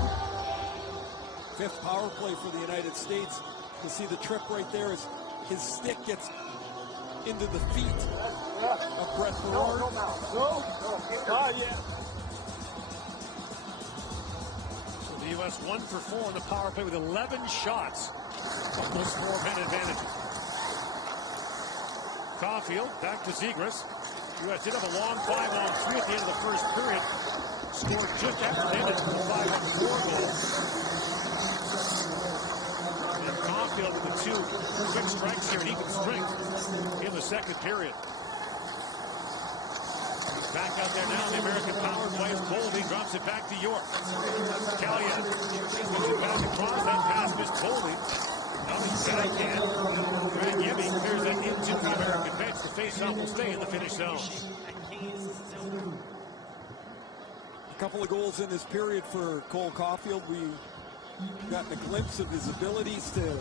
5th power play for the United States. You see the trip right there as his stick gets into the feet of Brett Berard. So the U.S. 1 for 4 in the power play with 11 shots of those 4-man advantages. Caulfield back to Zegras. U.S. did have a long 5-on-3 at the end of the first period. Scored just after they ended the 5-on-4 goal. And Caulfield with the 2 quick strikes here, and he can strike in the second period. He's back out there now in the American power play. Goalie drops it back to York. Kaliev moves it back across. That pass missed Goalie. Now he's backhand. Greg Yemi clears that into the American bench. The faceoff will stay in the Finnish zone. A couple of goals in this period for Cole Caulfield. We've gotten a glimpse of his abilities to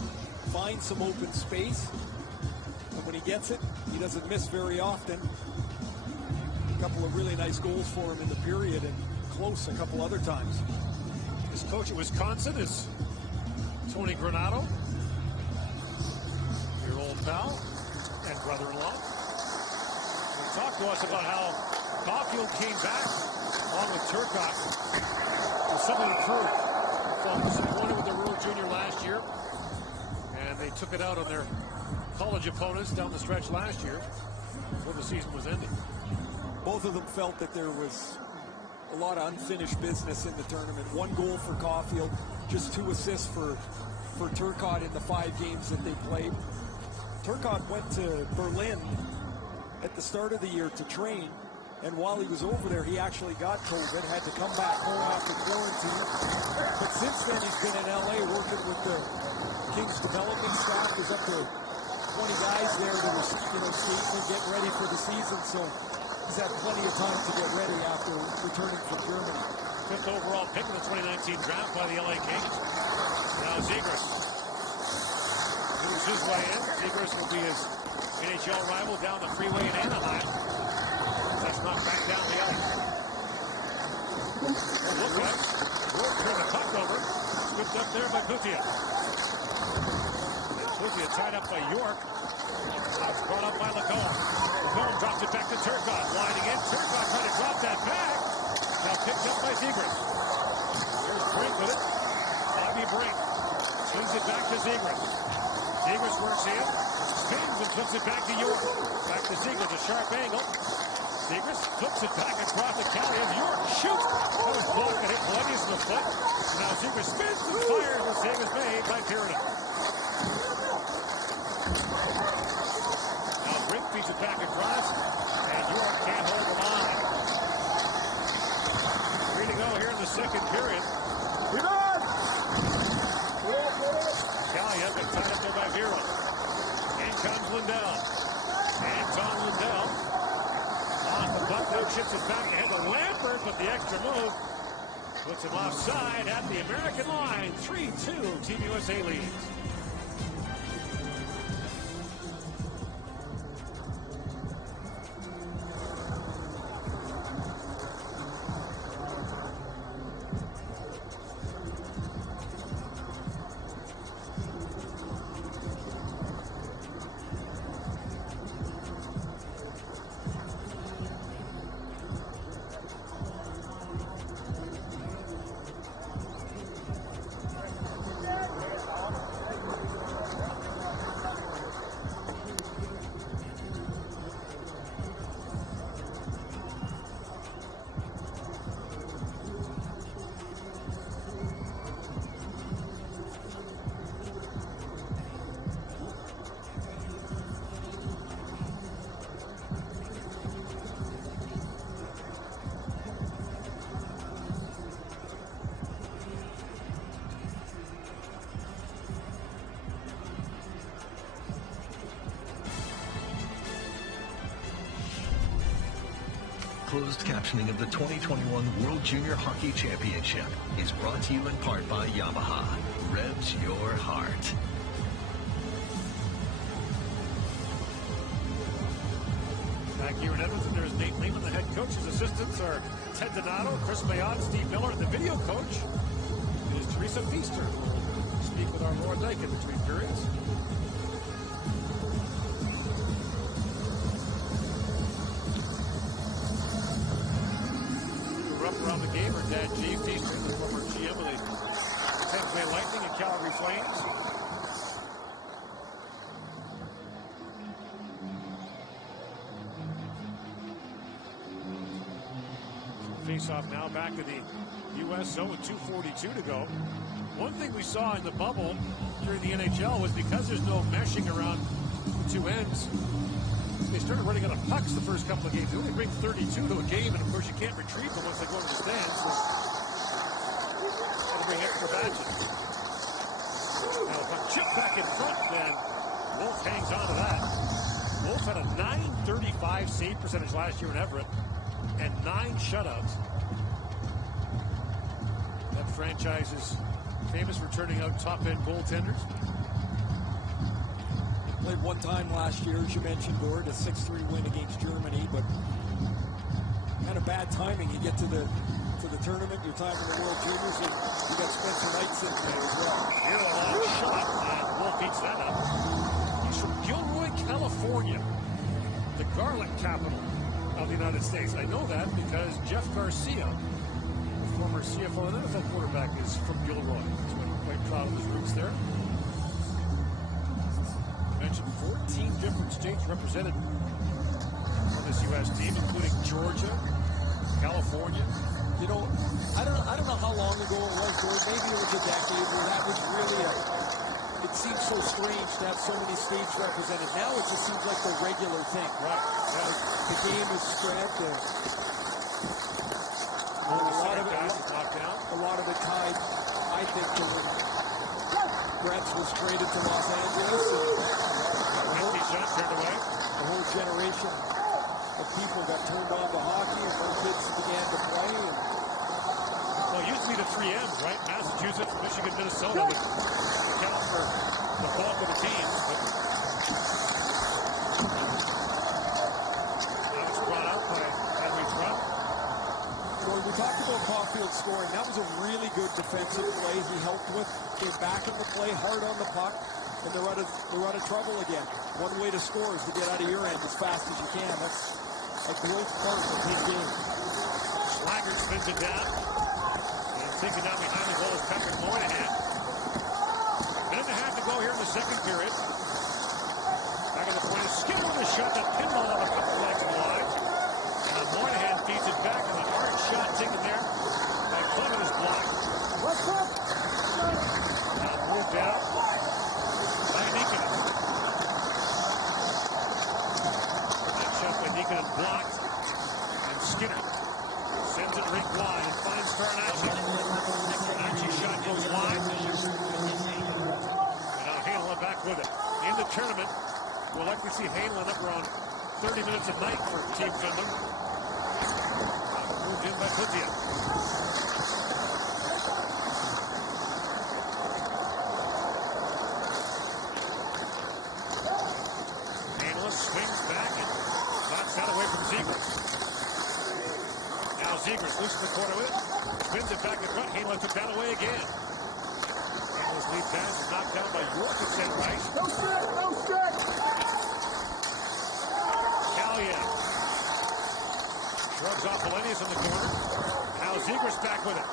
find some open space. And when he gets it, he doesn't miss very often. A couple of really nice goals for him in the period, and close a couple other times. His coach at Wisconsin is Tony Granato, your old pal and brother-in-law. He talked to us about how Caulfield came back along with Turcotte with something to prove. Felt disappointed with the World Junior last year, and they took it out on their college opponents down the stretch last year before the season was ending. Both of them felt that there was a lot of unfinished business in the tournament. 1 goal for Caulfield, just 2 assists for Turcotte in the 5 games that they played. Turcotte went to Berlin at the start of the year to train, and while he was over there, he actually got COVID, had to come back home after quarantine. But since then, he's been in LA working with the Kings development staff. There's up to 20 guys there that are, skating and getting ready for the season, so he's had plenty of time to get ready after returning from Germany. 5th overall pick in the 2019 draft by the LA Kings. Now Zegras moves his way in. Zegras will be his NHL rival down the freeway in Anaheim. That's knocked back down the ice. Look at York turned the puck over. Scooped up there by Kutia. Kutia tied up by York. That's brought up by Lacombe. Lacombe drops it back to Turcotte. Winding in. Turcotte trying to drop that back. Now picked up by Zegras. There's Brink with it. Bobby Brink swings it back to Zegras. Zegras works in. Spins and flips it back to York. Back to Zegras. A sharp angle. Zegras flips it back across the Kaliev. York shoots. That was blocked and hit Pelagius in the foot. And now Zegras spins and fires. The save is made by Pirita. Now Brink feeds it back across. And York can't hold the line. 3 to go here in the second period. Kaliev got tied up there by Vera. In comes Lindell. And Now chips it back ahead to Lambert, but the extra move puts him offside at the American line. 3-2, Team USA leads. Closed captioning of the 2021 World Junior Hockey Championship is brought to you in part by Yamaha. Revs your heart. Back here in Edmonton, there's Nate Lehman, the head coach. His assistants are Ted Donato, Chris Mayotte, Steve Miller, and the video coach is Teresa Feaster. We'll speak with our Laura Dyke in between periods. Around the game, her dad, G. Feaster, the former GM of the Tampa Bay Lightning and Calgary Flames. Face-off now back to the U.S. zone with 2:42 to go. One thing we saw in the bubble during the NHL was because there's no meshing around the two ends, they started running out of pucks the first couple of games. They only bring 32 to a game, and of course you can't retrieve them once they go to the stands. So got to bring extra batches. Now if a chip back in front, then Wolf hangs on to that. Wolf had a .935 save percentage last year in Everett and 9 shutouts. That franchise is famous for turning out top-end goaltenders. Played one time last year, as you mentioned, Gord, a 6-3 win against Germany, but kind of bad timing. You get to the tournament, your time in the World Juniors, and you got Spencer Knight sitting there as well. Here's a long shot, and Wolf beats that up. He's from Gilroy, California, the garlic capital of the United States. I know that because Jeff Garcia, the former CFO and NFL quarterback, is from Gilroy. So I'm quite proud of his roots there. 14 different states represented on this U.S. team, including Georgia, California. You know, I don't know how long ago it was, Gord. Maybe it was a decade where that was really it seems so strange to have so many states represented. Now it just seems like the regular thing. Right. Yeah. The game is spread. A lot of it tied, I think, to when Gretz was traded to Los Angeles. Shot turned away. The whole generation of people got turned on to hockey, and more kids began to play. Well, it used to be the 3 M's, right? Massachusetts, Michigan, Minnesota would account for the bulk of the teams. But now it's brought out by Henry Trump. Well, we talked about Caulfield scoring. That was a really good defensive play he helped with. Came back in the play, hard on the puck, and they're out of trouble again. One way to score is to get out of your end as fast as you can. That's a growth part of his game. Schlager spins it down. And taken down behind the goal is Patrick Moynihan. Minute and a half to go here in the second period. Back at the point, Skinner with a shot that pinball on a couple legs wide. And Moynihan feeds it back on an hard shot taken there by Clement is blocked. Now moved down by Nikon. Nikon blocked, and Skinner sends it right wide and finds Carnacci. Carnacci's shot goes wide. And now Heinle back with it. In the tournament, we'll likely see Heinle up around 30 minutes a night for Team Finland. Moved in by Kutia. Swings back and knocks that away from Zegras. Now Zegras loose in the corner with it. Spins it back in front. Hanlon took that away again. Hanlon's lead pass is knocked down by York at center right. No stick, no stick. Kaliev shrugs off Valenius in the corner. Now Zegras back with it.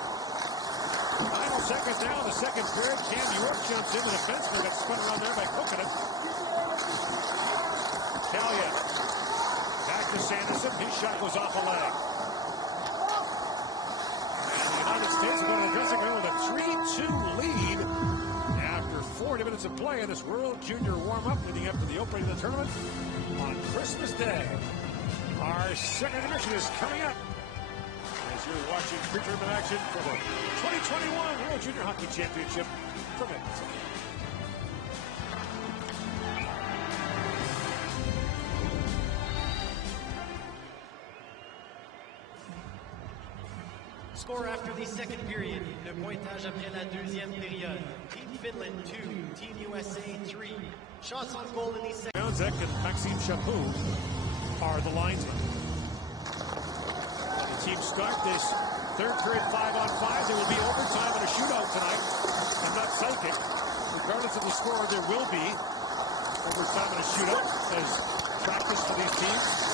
Final seconds now in the second period. Cam York jumps in. The defenseman gets spun around there by Cooking it. Kaliev back to Sanderson. His shot goes off a leg. And the United States going to the dressing room with a 3-2 lead after 40 minutes of play in this World Junior warm-up leading up to the opening of the tournament on Christmas Day. Our second intermission is coming up as you're watching pre-tournament action for the 2021 World Junior Hockey Championship from Edmonton. Score after the second period. Le pointage après la deuxième période. Team Finland 2, Team USA 3. Shots on goal in the second. Jonesek and Maxime Chaput are the linesmen. The teams start this third period 5-on-5. There will be overtime and a shootout tonight. I'm not psychic. Regardless of the score, there will be overtime and a shootout as practice for these teams.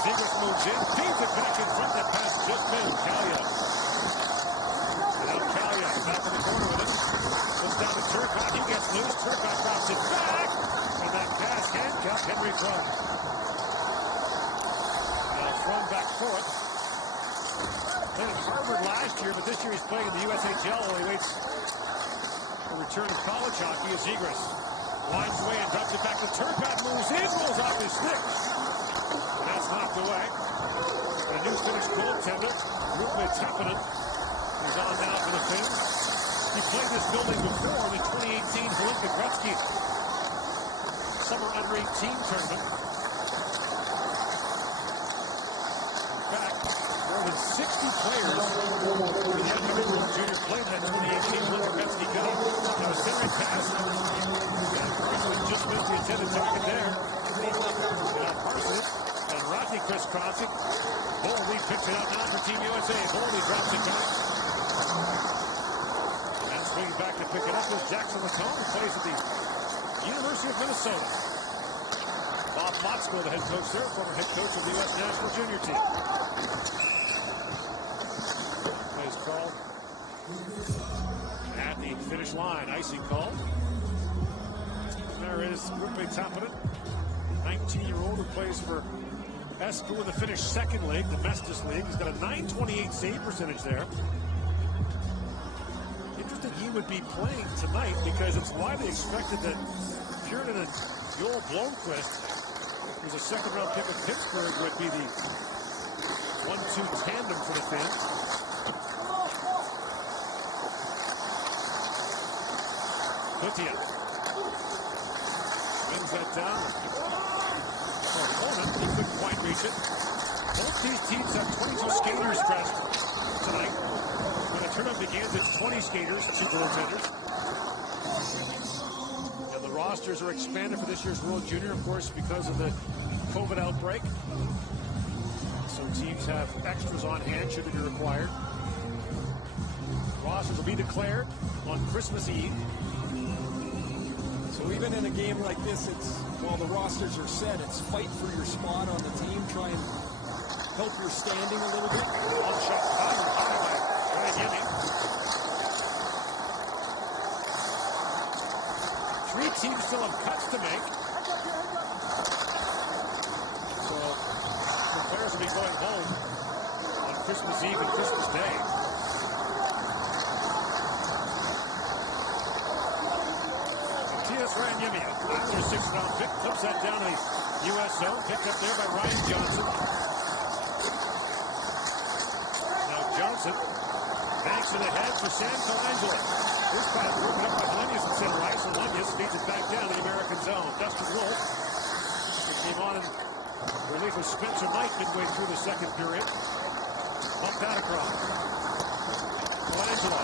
Zegras moves in, feeds it back in front. That pass just missed. Kaliev. Now Kaliev back in the corner with it. Goes down to Turcotte. He gets loose. Turcotte drops it back. And that pass handcuffed Henry Crum. Now Crum back for it. Played at Harvard last year, but this year he's playing in the USHL while he waits for return of college hockey as Zegras winds away and drops it back to Turcotte. Moves in, rolls off his stick. That's knocked away. A new Finnish goaltender, Rupme Tappinen, is on now for the Finns. He played this building before in the 2018 Olympic Gretzky Summer Under-18 tournament. In fact, more than 60 players in the Edmonton Junior played that 2018 Olympic Gretzky Cup. Now a centering pass. And just missed the intended target there. Parsons. Rocky crisscrossing. Goalie picks it out now for Team USA. Goalie drops it back. And swings back to pick it up is Jackson Lacombe, who plays at the University of Minnesota. Bob Motzko, the head coach there, former head coach of the U.S. National Junior Team. Plays called at the finish line. Icing called. There is Rupme Tappinen, 19-year-old who plays for Espoo in the Finnish second league, the Mestis League. He's got a .928 save percentage there. Interesting he would be playing tonight because it's widely expected that Puritan and Joel Blomqvist, who's a second-round pick of Pittsburgh, would be the 1-2 tandem for the Finns. Kutia wins that down. Opponent, he couldn't quite reach it. Both these teams have 22 skaters dressed tonight. When the tournament begins, it's 20 skaters, 2 goaltenders. And the rosters are expanded for this year's World Junior, of course, because of the COVID outbreak. So teams have extras on hand should it be required. Rosters will be declared on Christmas Eve. So even in a game like this, it's while the rosters are set, it's fight for your spot on the team, try and help your standing a little bit. Long shot fired high by Ryan Yemi. 3 teams still have cuts to make. So the players will be going home on Christmas Eve and Christmas Day. Ranyemi, after a 6th-round pick, flips that down to the U.S. zone, picked up there by Ryan Johnson. Now Johnson banks it ahead for Sam Colangelo. This pass broken up by Valenius in center ice, and Valenius feeds it back down to the American zone. Dustin Wolf came on and Relief of Spencer Knight midway through the second period. Bump that across. Colangelo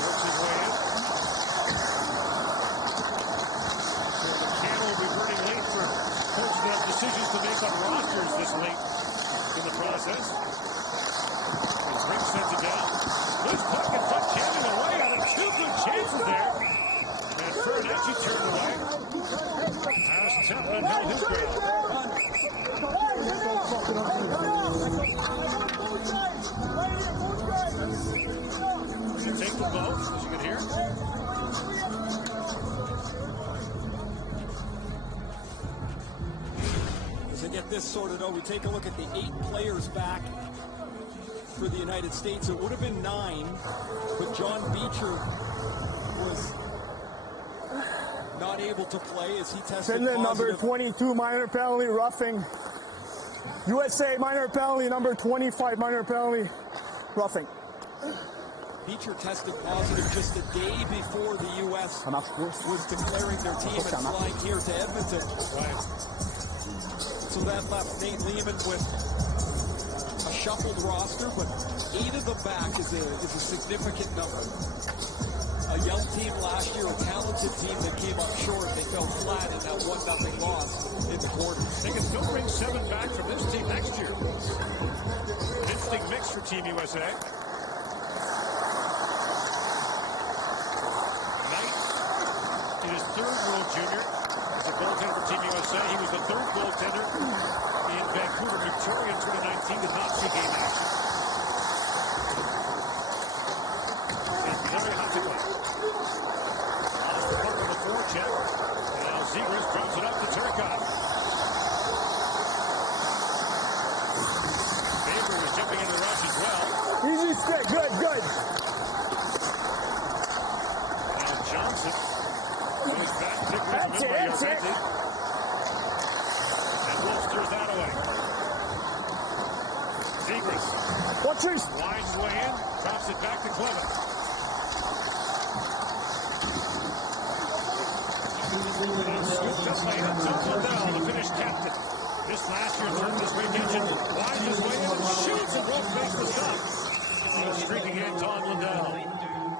works his way in. So the can will be burning late for folks that have decisions to make on rosters this late in the process. As Rick sends it down. This puck and puck jamming away on it. Two good chances there. And Fernacci turned away. As Templeman held his ground. You take the boat, as you can hear. As I get this sorted out, we take a look at the 8 players back for the United States. It would have been 9, but John Beecher was not able to play as he tested Finland number positive. 22, minor penalty, roughing. USA, minor penalty, number 25, minor penalty, roughing. Beecher tested positive just a day before the U.S. was declaring their team and flying here to Edmonton. Right. So that left Nate Lehman with a shuffled roster, but 8 of the back is a significant number. A young team last year, a talented team that came up short. They fell flat in that 1-0 loss in the quarters. They can still bring 7 back from this team next year. An interesting mix for Team USA. Knight in his 3rd World Junior as a goaltender for Team USA. He was the 3rd goaltender in Vancouver, Victoria in 2019. Did not see game action. And very hot to play. Lost the puck on the forecheck. Now Zegras drops it up to Turcotte. Faber was jumping in the rush as well. Easy stick, good, good. Now Johnson goes back, picked up by Yarventi. And Wolf steers that away. Zegras Watch this. winds his way in, drops it back to Clement. Scooped up by Tom Liddell, the Finnish captain. This last year's earned this great engine. Winds his way in and shoots, and Wolf makes the stop. And streaking in Tom Liddell.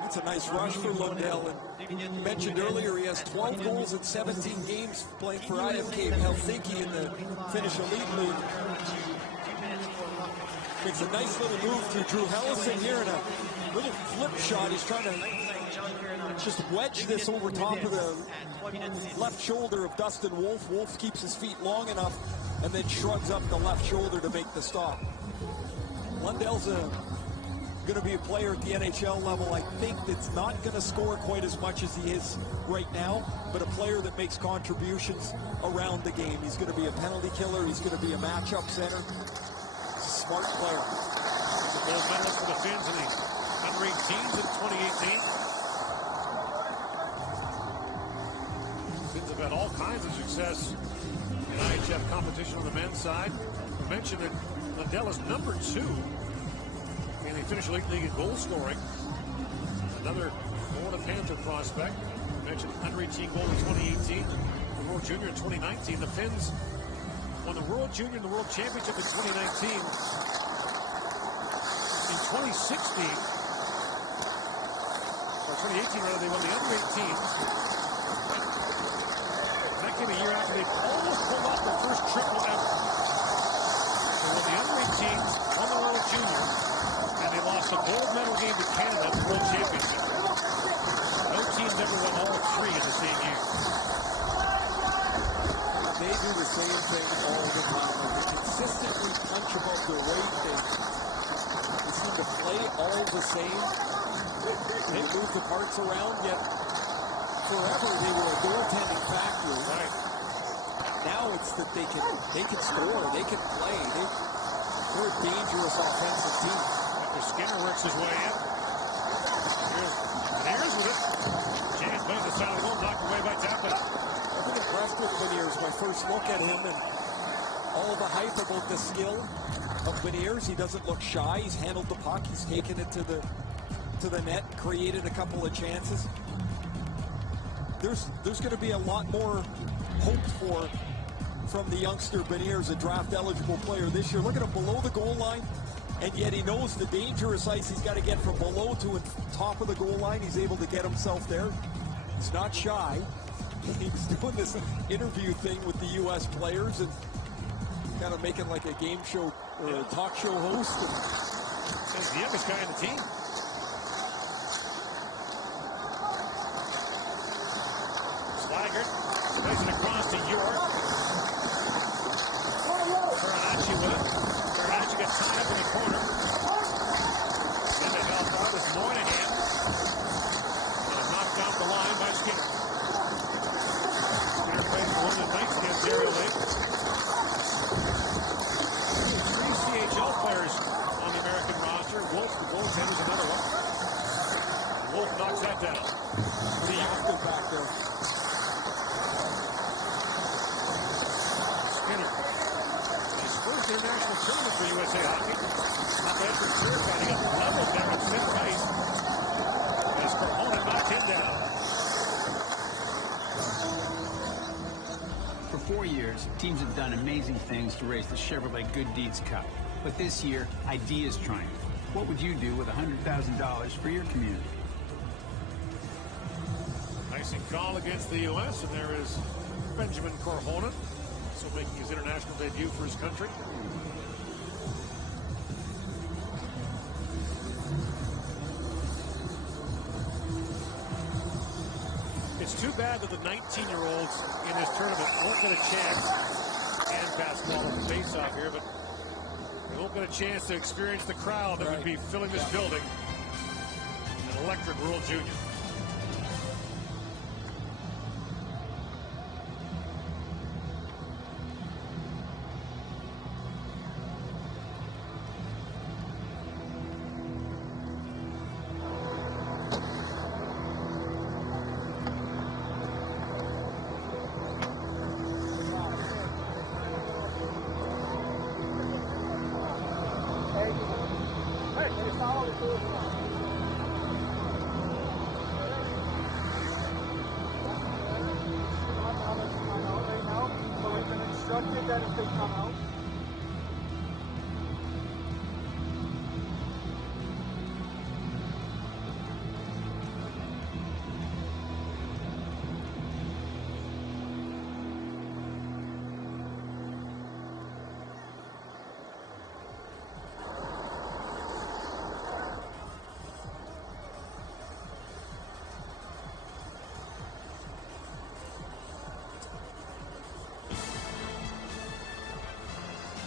It's a nice rush for Lundell. And you mentioned earlier he has 12 goals in 17 games playing for IFK Helsinki in the Finnish Elite League. Makes a nice little move through Drew Hellison here and a little flip shot. He's trying to just wedge this over top of the left shoulder of Dustin Wolf. Wolf keeps his feet long enough and then shrugs up the left shoulder to make the stop. Lundell's going to be a player at the NHL level, I think, that's not going to score quite as much as he is right now, but a player that makes contributions around the game. He's going to be a penalty killer. He's going to be a matchup center. Smart player. The gold medalist for the Finns in the under-18s in 2018. Finns have had all kinds of success in IHF competition on the men's side. I mentioned that Lundell is number 2 in the Finnish Elite League in goal scoring. Another Florida Panther prospect. I mentioned under-18 goal in 2018. The World Junior in 2019. The Finns won the World Junior and the World Championship in 2019. In 2016, or 2018 rather, they won the under-18s. That came a year after they almost pulled off their first triple ever. They won the under-18s, won the World Junior, and they lost a gold medal game to Canada at the World Championship. No teams ever won all 3 in the same year. They do the same thing all the time. They consistently punch above their weight. They seem to play all the same. They move the parts around, yet forever they were a goaltending factory. Right. Now it's that they can score, they can play. They're a dangerous offensive team. After Skinner works his way in. Here's with it. James playing the side of the goal, knocked away by Tappan. I've been impressed with Beniers. My first look at him and all the hype about the skill of Beniers. He doesn't look shy. He's handled the puck. He's taken it to the net, created a couple of chances. There's going to be a lot more hoped for from the youngster Beniers, a draft-eligible player this year. Look at him below the goal line, and yet he knows the dangerous ice he's got to get from below to the top of the goal line. He's able to get himself there. He's not shy. He's doing this interview thing with the U.S. players and kind of making like a game show or a talk show host. He's the youngest guy on the team. Slaggert plays it across to York. Ferranacci with it. Ferranacci gets tied up in the corner. Then they help out with Moynihan. Knocked off the line by Skinner. Skinner plays one of the nights against Daryl Lake. Three CHL players on the American roster. Wolf, the goaltender's another one. Wolf knocks that down. Pretty active back there. Skinner. His first international tournament for USA Hockey. Up after third, and he got leveled down at center ice. His opponent knocked him down. For 4 years, teams have done amazing things to raise the Chevrolet Good Deeds Cup. But this year, ideas triumph. What would you do with $100,000 for your community? Icing call against the U.S., and there is Benjamin Korhonen, also making his international debut for his country. It's too bad that the 19-year-olds in this tournament won't get a chance, and basketball on the face-off here, but they won't get a chance to experience the crowd that would be filling this building. An electric World Junior.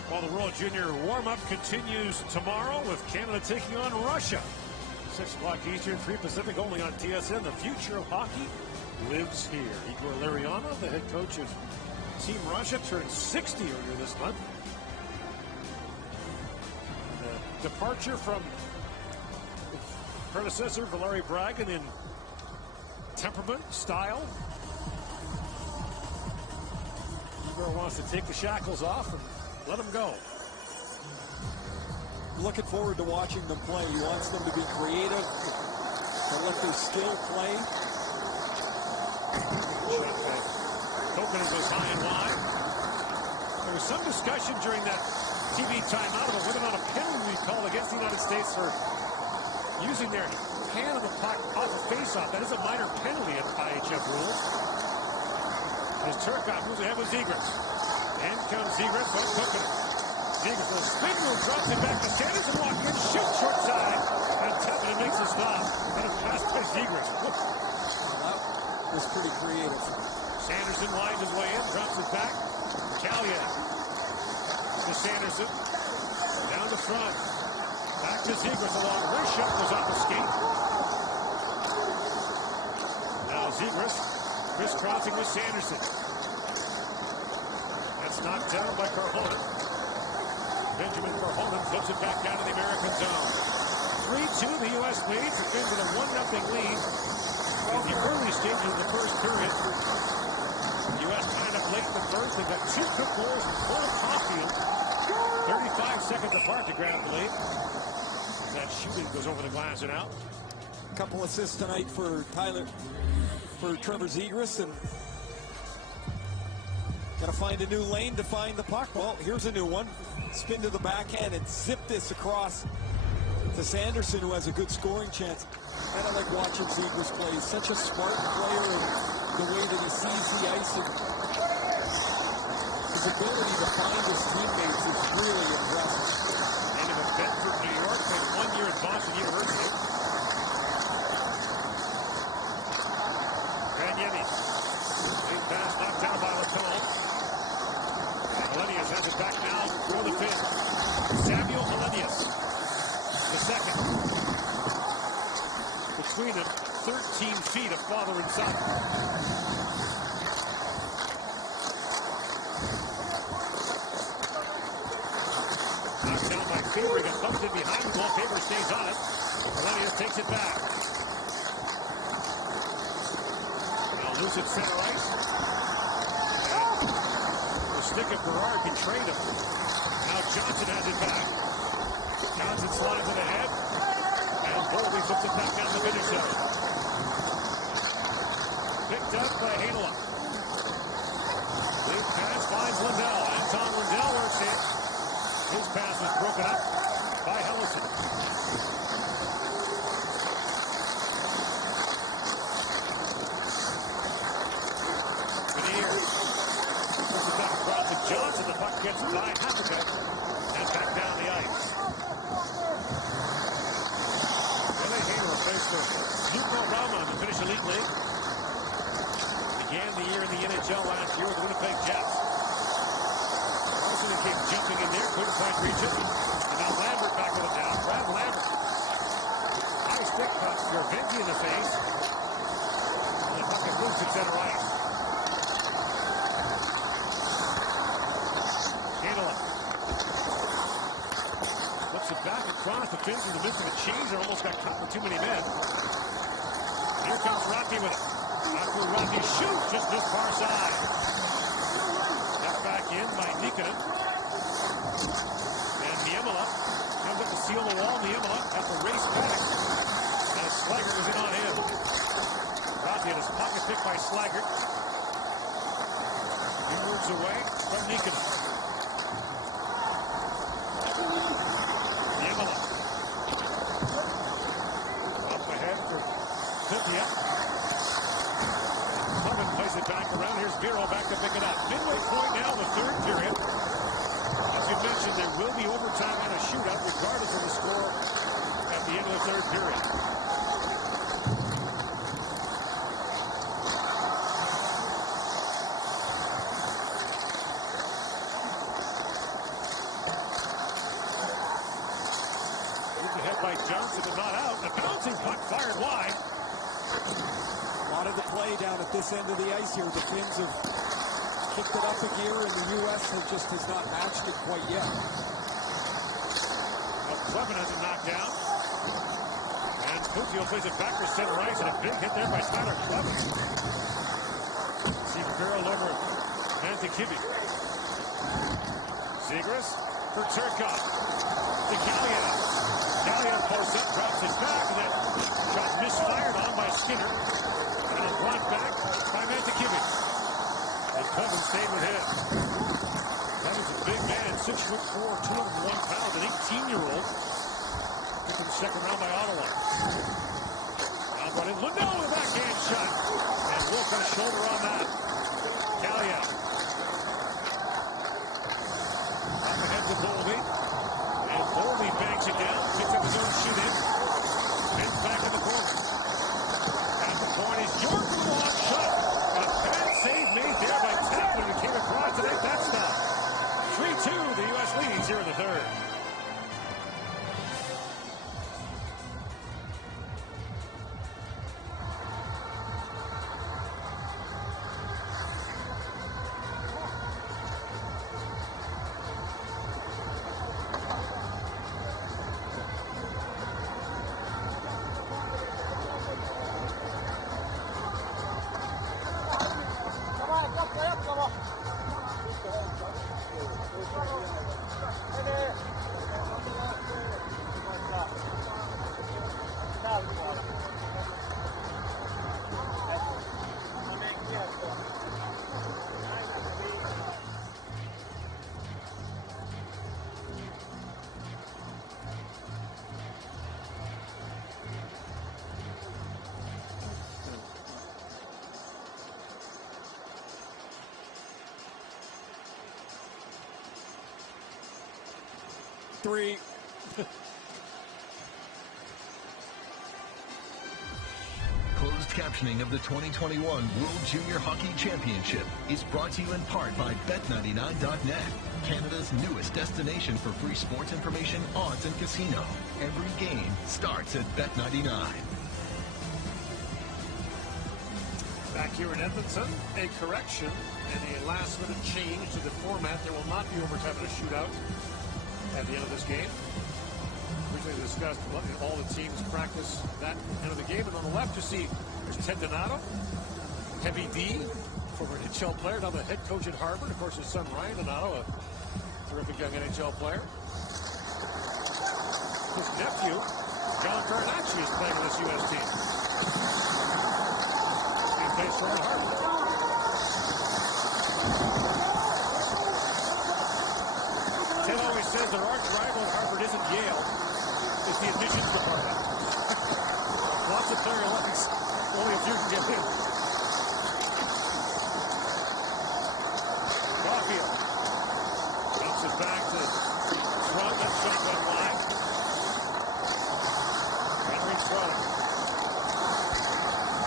Well, the World Junior warm-up continues tomorrow with Canada taking on Russia. 6 o'clock Eastern, 3 Pacific, only on TSN. The future of hockey lives here. Igor Larionov, the head coach of Team Russia, turned 60 earlier this month. The departure from predecessor Valeri Bragin in temperament, style. Igor wants to take the shackles off and let them go. Looking forward to watching them play. He wants them to be creative, to let their skill play. Token goes high and wide. There was some discussion during that TV timeout about whether or not a penalty was called against the United States for using their hand on the puck off a face-off. That is a minor penalty at IHF rules. As Turcotte moves ahead with Zegras. In comes Zegras, but Token. Zegras, the spin move, drops it back to Sanderson, walk in, shoot short side, and Tevin makes the stop. And a pass by Zegras. That was pretty creative. Sanderson winds his way in, drops it back. Kaliev to Sanderson. Down the front. Back to Zegras, a long wrist shot goes off the skate. Now Zegras crisscrossing with Sanderson. That's knocked down by Korhonen. Benjamin Korhonen flips it back down to the American zone. 3-2, the U.S. leads. It's been with a 1-0 lead in the early stages of the first period. The U.S. tied up late in the first. They've got 2 quick goals from Cole Caulfield. 35 seconds apart to grab the lead. That shooting goes over the glass and out. A couple assists tonight for Trevor Zegras, and Got to find a new lane to find the puck. Well, here's a new one. Spin to the backhand and zip this across to Sanderson, who has a good scoring chance. And I like watching Zegras play. He's such a smart player in the way that he sees the ice, and his ability to find his teammates is really impressive. Native of Bedford, New York, played 1 year at Boston University. Ganyemi. Big pass knocked down by Lacombe. Hellenius has it back now for the fifth. Samuel Hellenius, the second. Between them, 13 feet of father and son. Knocked down by Faber, got bumped in behind the ball. Faber stays on it. Hellenius takes it back. Now loose at center ice. And stick of Berard can trade him. Now Johnson has it back. Johnson slides it ahead. And Boldy puts it back down the middle zone. Picked up by Hainala. Big pass finds Lindell. Anton Lindell works it. His pass was broken up by Hellison. Kinnear puts it back across to Johnson. The puck gets by Hathaway and back down the ice. Luco Rama in the Finnish Elite League. Began the year in the NHL last year with the Winnipeg Jets. Carson came jumping in there, couldn't quite reach it. And now Lambert back with it down. Brad Lambert. High stick puck for Vinci in the face. And the puck is loose at center ice. Hainala. Puts it back across the Finns in the midst of a change. They almost got caught with too many men. Here comes Rocky with it. After Rocky shoots just this far side. Left back in by Nikkanen. And Niemela comes up to seal the wall. Niemela at the race back. And Slaggert was in on him. Rocky had his pocket picked by Slaggert. He moves away from Nikkanen. Niemela. Up ahead for Cynthia. Clement plays it back around. Here's Vero back to pick it up. Midway point now, the third period. As you mentioned, there will be overtime and a shootout regardless of the score at the end of the third period. Moved ahead by Johnson, but not out. The bouncing puck fired wide. A lot of the play down at this end of the ice here. The Finns have kicked it up a gear, and the U.S. has not matched it quite yet. Well, Clement has it knocked down. And Puzio plays it back for center ice, and a big hit there by Tyler Clement. See Farrell over and to Kibbe. Zegras for Turcotte. To Kaliev. Kaliev posts up, drops it back, and that shot misfired on by Skinner. And it's brought back by Mantakibbe. And Coven stayed with him. Coven's a big man, 6'4", 201 pounds, an 18-year-old. Picked in the second round by Ottawa. Now brought in Lindell with a backhand shot. And Wolf got a shoulder on that. Kaliev. Up ahead to Boldy. And Boldy banks it down. Picks up his own shoot in. And back in the corner. At the point is York with a long shot. And a bad save made there by Kaplan, who came across to make that stop. 3-2, the U.S. leads here in the third. 3. Closed captioning of the 2021 World Junior Hockey Championship is brought to you in part by Bet99.net, Canada's newest destination for free sports information, odds, and casino. Every game starts at Bet99. Back here in Edmonton, a correction and a last-minute change to the format. There will not be overtime and a shootout at the end of this game. Originally discussed all the teams practice that end of the game. And on the left, you see there's Ted Donato, Heavy D, former NHL player, now the head coach at Harvard. Of course, his son Ryan Donato, a terrific young NHL player. His nephew, John Carnacci, is playing on this U.S. team. He plays for Harvard. Ted always says their arch rival at Harvard isn't Yale, it's the admissions department. Lots of player elections, only a few can get in. Caulfield dumps it back to Trump. That shot went wide. Henry Trump.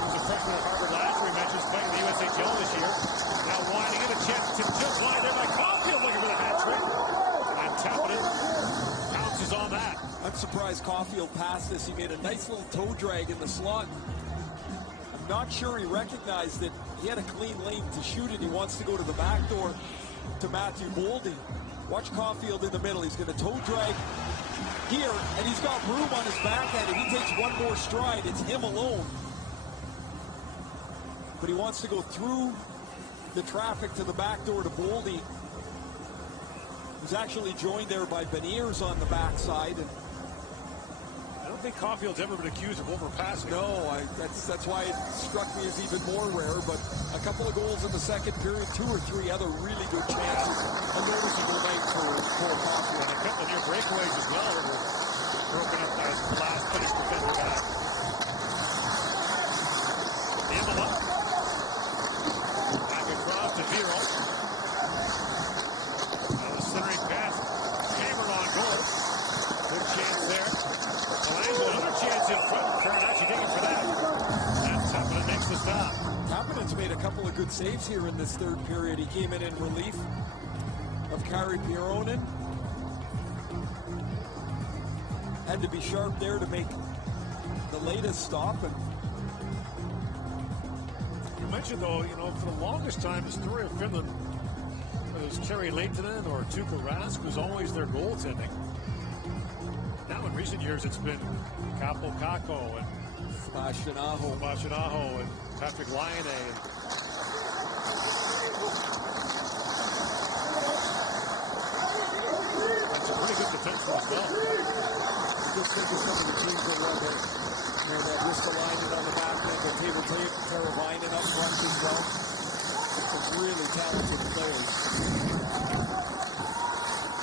He was a freshman at Harvard last year. He mentions playing in the USHL this year. Now winding in, a chance to just wide there by Caulfield, looking for the hat trick. And tapping it. Pounces on that. I'm surprised Caulfield passed this. He made a nice little toe drag in the slot. I'm not sure he recognized that he had a clean lane to shoot it. He wants to go to the back door to Matthew Boldy. Watch Caulfield in the middle. He's going to toe drag here, and he's got room on his backhand. If he takes one more stride, it's him alone. But he wants to go through the traffic to the back door to Boldy. He's actually joined there by Beniers on the backside. And I don't think Caulfield's ever been accused of overpassing. no, that's why it struck me as even more rare. But a couple of goals in the second period, 2 or 3 other really good chances. A noticeable night for Caulfield. And a couple of near breakaways as well that were broken up by the last finish defender back. Emma back across to Vero. Centering pass, hammered on goal. Good chance there. Malango, another chance in front. Curran actually digging for that. And Tappinen makes the stop. Tappinen's made a couple of good saves here in this third period. He came in relief of Kari Pironen. Had to be sharp there to make the latest stop. And you mentioned, though, for the longest time, the story of Finland, whether it was Terry Lehtinen or Tuukka Rask, was always their goaltending. Now, in recent years, it's been Kaapo Kakko and Sebastian Aho and Patrick Laine. That's a pretty good defenseman as well. Just think of some of the teams that run that. That Ristolainen on the back end, or Table Teravainen up front as well. Some really talented players.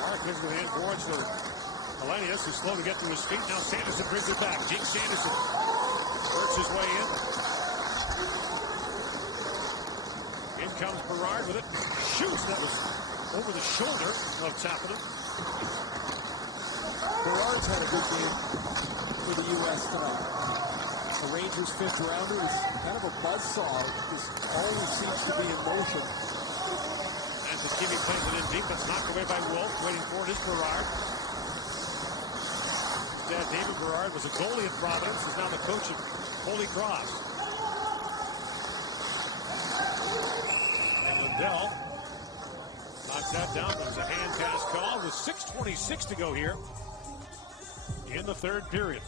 Mark gives the hand boards for Elenius, who's slow to get to his feet. Now Sanderson brings it back. Jake Sanderson works his way in. In comes Berard with it. Shoots. That was over the shoulder of Tappinen. Berard's had a good game for the U.S. tonight. The Rangers' 5th rounder is kind of a buzzsaw. Just always seems to be in motion. And the Kiwi plays it in deep. That's knocked away by Wolf. Waiting for it is Berard. His dad, David Berard, was a goalie at Providence. He's now the coach at Holy Cross. And Lindell knocks that down. There's a hand pass call with 6:26 to go here in the third period.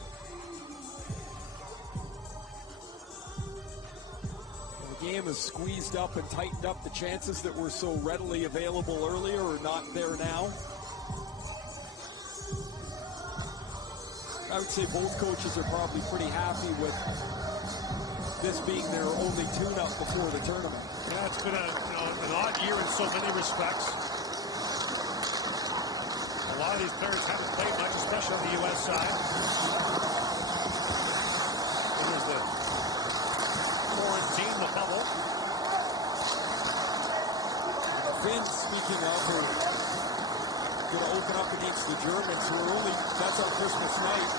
The game is squeezed up and tightened up. The chances that were so readily available earlier are not there now. I would say both coaches are probably pretty happy with this being their only tune-up before the tournament. Yeah, it's been an odd year in so many respects. A lot of these players haven't played much, especially on the U.S. side. And there's the quarantine, the bubble. Finn, speaking of, are going to open up against the Germans, who are only, that's on Christmas night.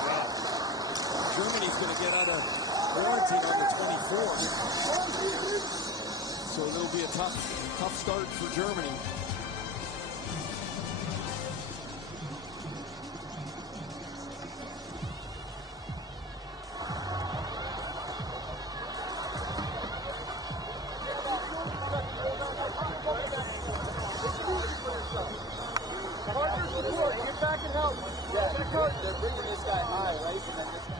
Germany's going to get out of quarantine on the 24th. So it'll be a tough start for Germany. Get back and help. Yeah, they're bringing this guy high, right? And then this guy.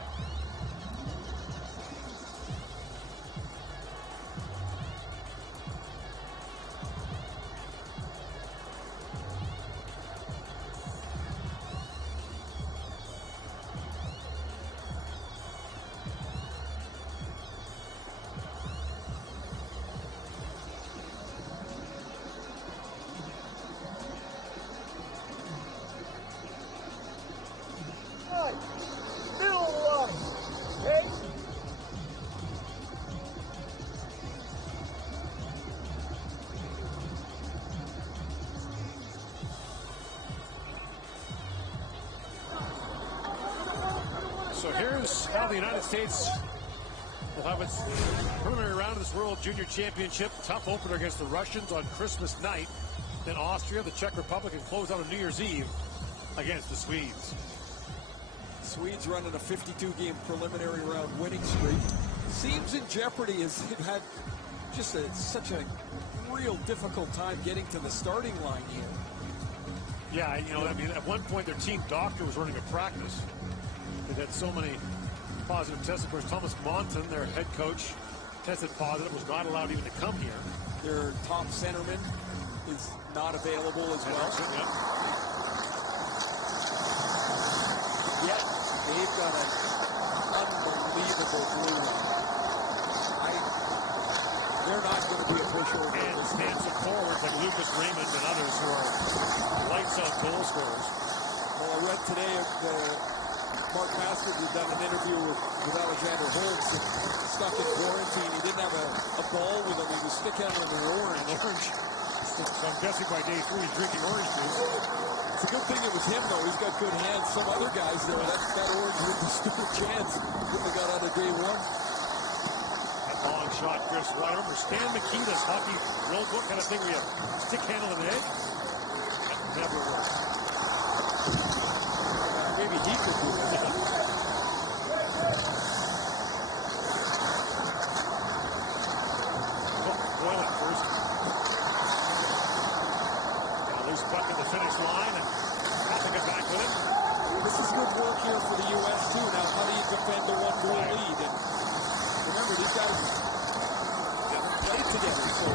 So here's how the United States will have its preliminary round of this World Junior Championship. Tough opener against the Russians on Christmas night. Then Austria, the Czech Republic, and close out on New Year's Eve against the Swedes. Swedes running a 52-game preliminary round winning streak. Seems in jeopardy as they've had just such a real difficult time getting to the starting line here. Yeah, you know, I mean, at one point their team doctor was running a practice. They've had so many positive tests. Of course, Thomas Monton, their head coach, tested positive, was not allowed even to come here. Their top centerman is not available as well. Yet, they've got an unbelievable blue line. They're not going to be a pushover. And stands of forwards like Lucas Raymond and others who are lights-out goal scorers. Well, I read today Mark Masters had done an interview with Alexander Holmes, stuck in quarantine. He didn't have a ball with him. He was sticking out on the orange. So I'm guessing by day 3 he's drinking orange juice. It's a good thing it was him, though. He's got good hands. Some other guys there, that orange would have stood a chance if they got out of day 1. That long shot, Chris White. Remember Stan Mikita's hockey drill book kind of thing where you stick handle in the edge? That never worked. Maybe he could do it. Boyle at first. Got a loose puck at the finish line, and has to get back with it. This is good work here for the U.S. too. Now, how do you defend the 1-goal lead? And remember, these guys played together, so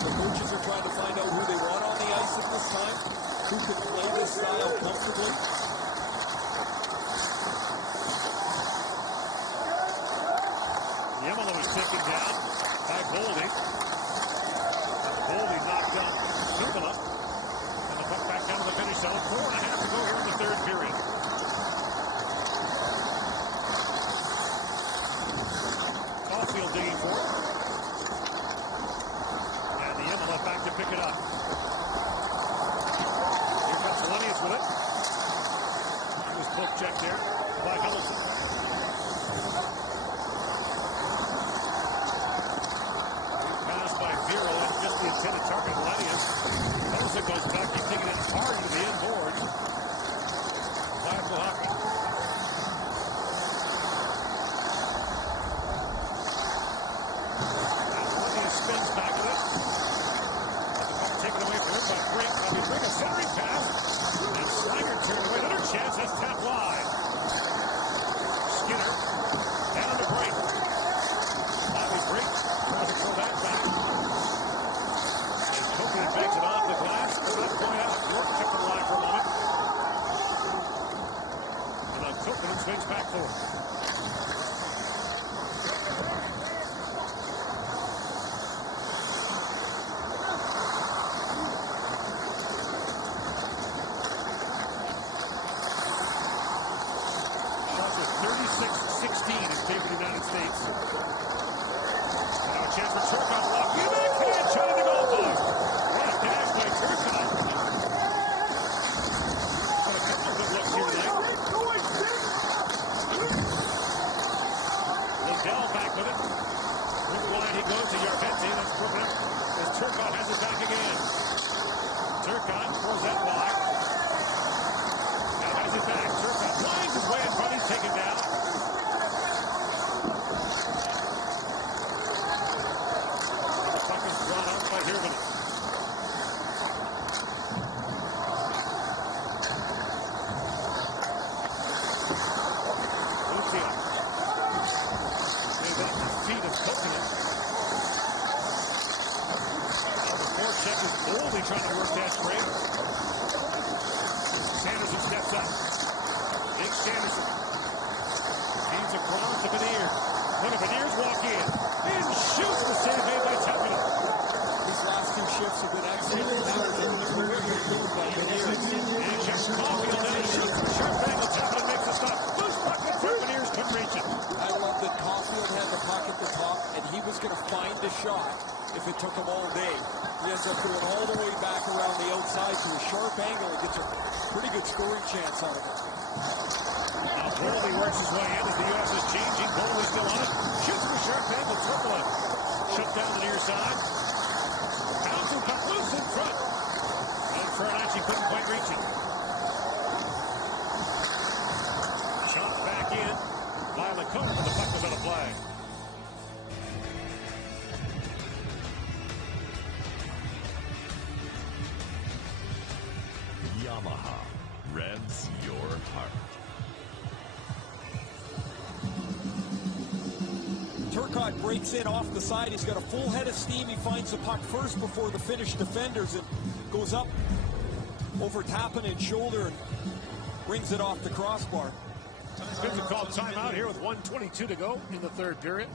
the coaches are trying to find out who they want on the ice at this time, who can play this style comfortably. Yemela was taken down by Goalie. Goalie knocked down Yemela. And the puck back down to the finish zone. 4.5 to go here in the third period. Caulfield digging for it. And the Yemela back to pick it up. Here comes Lennius with it. He was poke check there by Hamilton. The intended target, Lennius. Bosa goes back, he's taking it hard into the end boards. Five to hockey. Now Lennius spins back at it. Got the puck taken away from him by Brink. Brink a centering pass. And Slanger turned away. Another chance, that's tapped wide. Skinner down to Brink. Bobby Brink trying to throw that back. He banks it off the glass, but not going out. York took the line for a moment. And now Copeland swings back forward. Shots are 36-16 in favor of the United States. Now a chance for Turcotte. Locked in. Backhand shot in the goal post. Dash by Turcotte. shot, throws that wide. Now has it back. Turcotte blinds his way in front. He's taken down. The puck is drawn out by Hirvonen. Goalie trying to work that break. Sanderson steps up. Big Sanderson. Feeds across to Beniers. One of Beniers walk in. And shoots the save made by Tepinen. These last two shifts have been excellent. And checks Caulfield down. Shoots from sharp angle. Tepinen makes the stop. Loose puck in front. Beniers couldn't reach it. I love that Caulfield had the puck at the top, and he was going to find the shot if it took him all day. He ends up going all the way back around the outside to a sharp angle and gets a pretty good scoring chance out of it. Now Goalie works his way in as the U.S. is changing. Goalie still on it. Shoots from a sharp angle. Tepinen shut down the near side. Bouncing puck loose in front. And Ferracci couldn't quite reach it. Chopped back in by Lecoq, but the puck was on a play. Yamaha revs your heart. Turcotte breaks in off the side. He's got a full head of steam. He finds the puck first before the Finnish defenders and goes up over Tapinen's shoulder and brings it off the crossbar. Finns have called timeout here with 1:22 to go in the third period.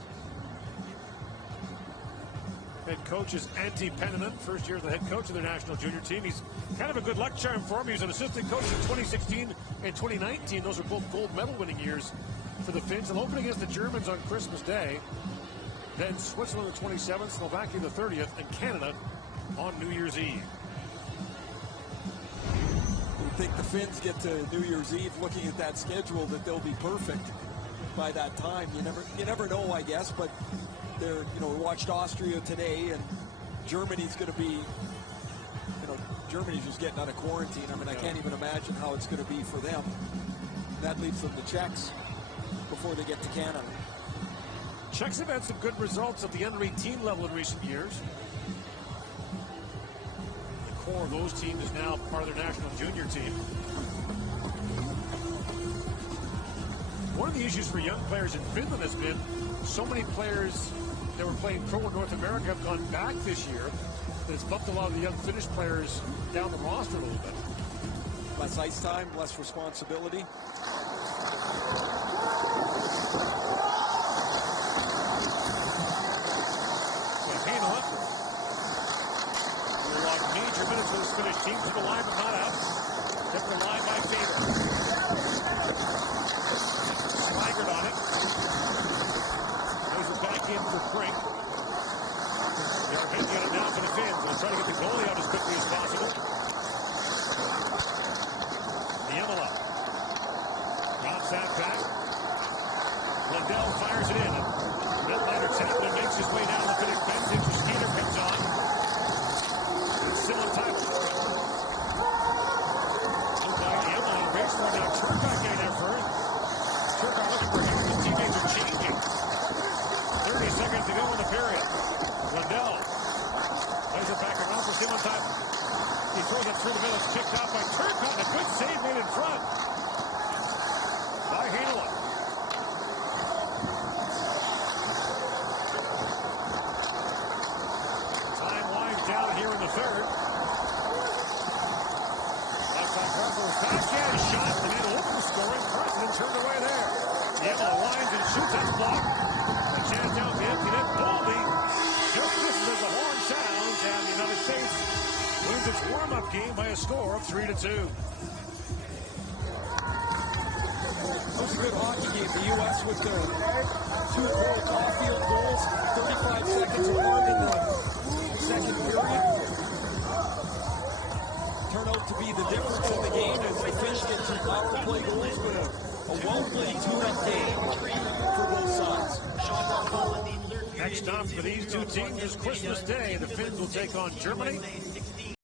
Head coach is Antti Pennanen, first year as the head coach of their national junior team. He's kind of a good luck charm for him. He was an assistant coach in 2016 and 2019. Those are both gold medal winning years for the Finns. They'll open against the Germans on Christmas Day. Then Switzerland the 27th, Slovakia the 30th, and Canada on New Year's Eve. I think the Finns get to New Year's Eve looking at that schedule that they'll be perfect by that time. You never know, I guess, but they're, we watched Austria today, and Germany's going to be, Germany's just getting out of quarantine. I mean, I can't even imagine how it's going to be for them. That leaves them the Czechs before they get to Canada. Czechs have had some good results at the under-18 level in recent years. The core of those teams is now part of their national junior team. One of the issues for young players in Finland has been so many players that were playing pro in North America have gone back this year that it's bumped a lot of the young Finnish players down the roster a little bit. Less ice time, less responsibility. Heinola will log major minutes for this Finnish team to the line, but not out. Kept the line by Faber. Swigert on it. Those are back in for Brink. They're busy on it now for the Finns. They'll try to get the goalie out as quickly as possible. Heinola drops that back. Lindell fires it in. Mittlander Tappler makes his way down the Finnish bench. Victor Skeeter comes on. It's still in touch. Look by Heinola. Race for now. Turcotte getting there first. Turcotte looking for help. His teammates are changing. 30 seconds to go in the period. Lindell plays it back around for Simon Tappler. He throws it through the middle. It's kicked out by Turcotte. A good save made in front by Heinola. Down here in the third. Outside Carson, backhand shot, and then over the scoring. Carson turned away there. Heinola lines and shoots that block. A chance down to empty net. Goalie just misses as the horn sounds, and the United States wins its warm-up game by a score of 3-2. It was a good hockey game. The U.S. with the two Cole Caulfield goals, 35 seconds apart in the second period. Turn out to be the difference in the game as the Finns get two power play goals, but a well-played tune-up game for both sides. Next up for these two teams is Christmas Day. The Finns will take on Germany.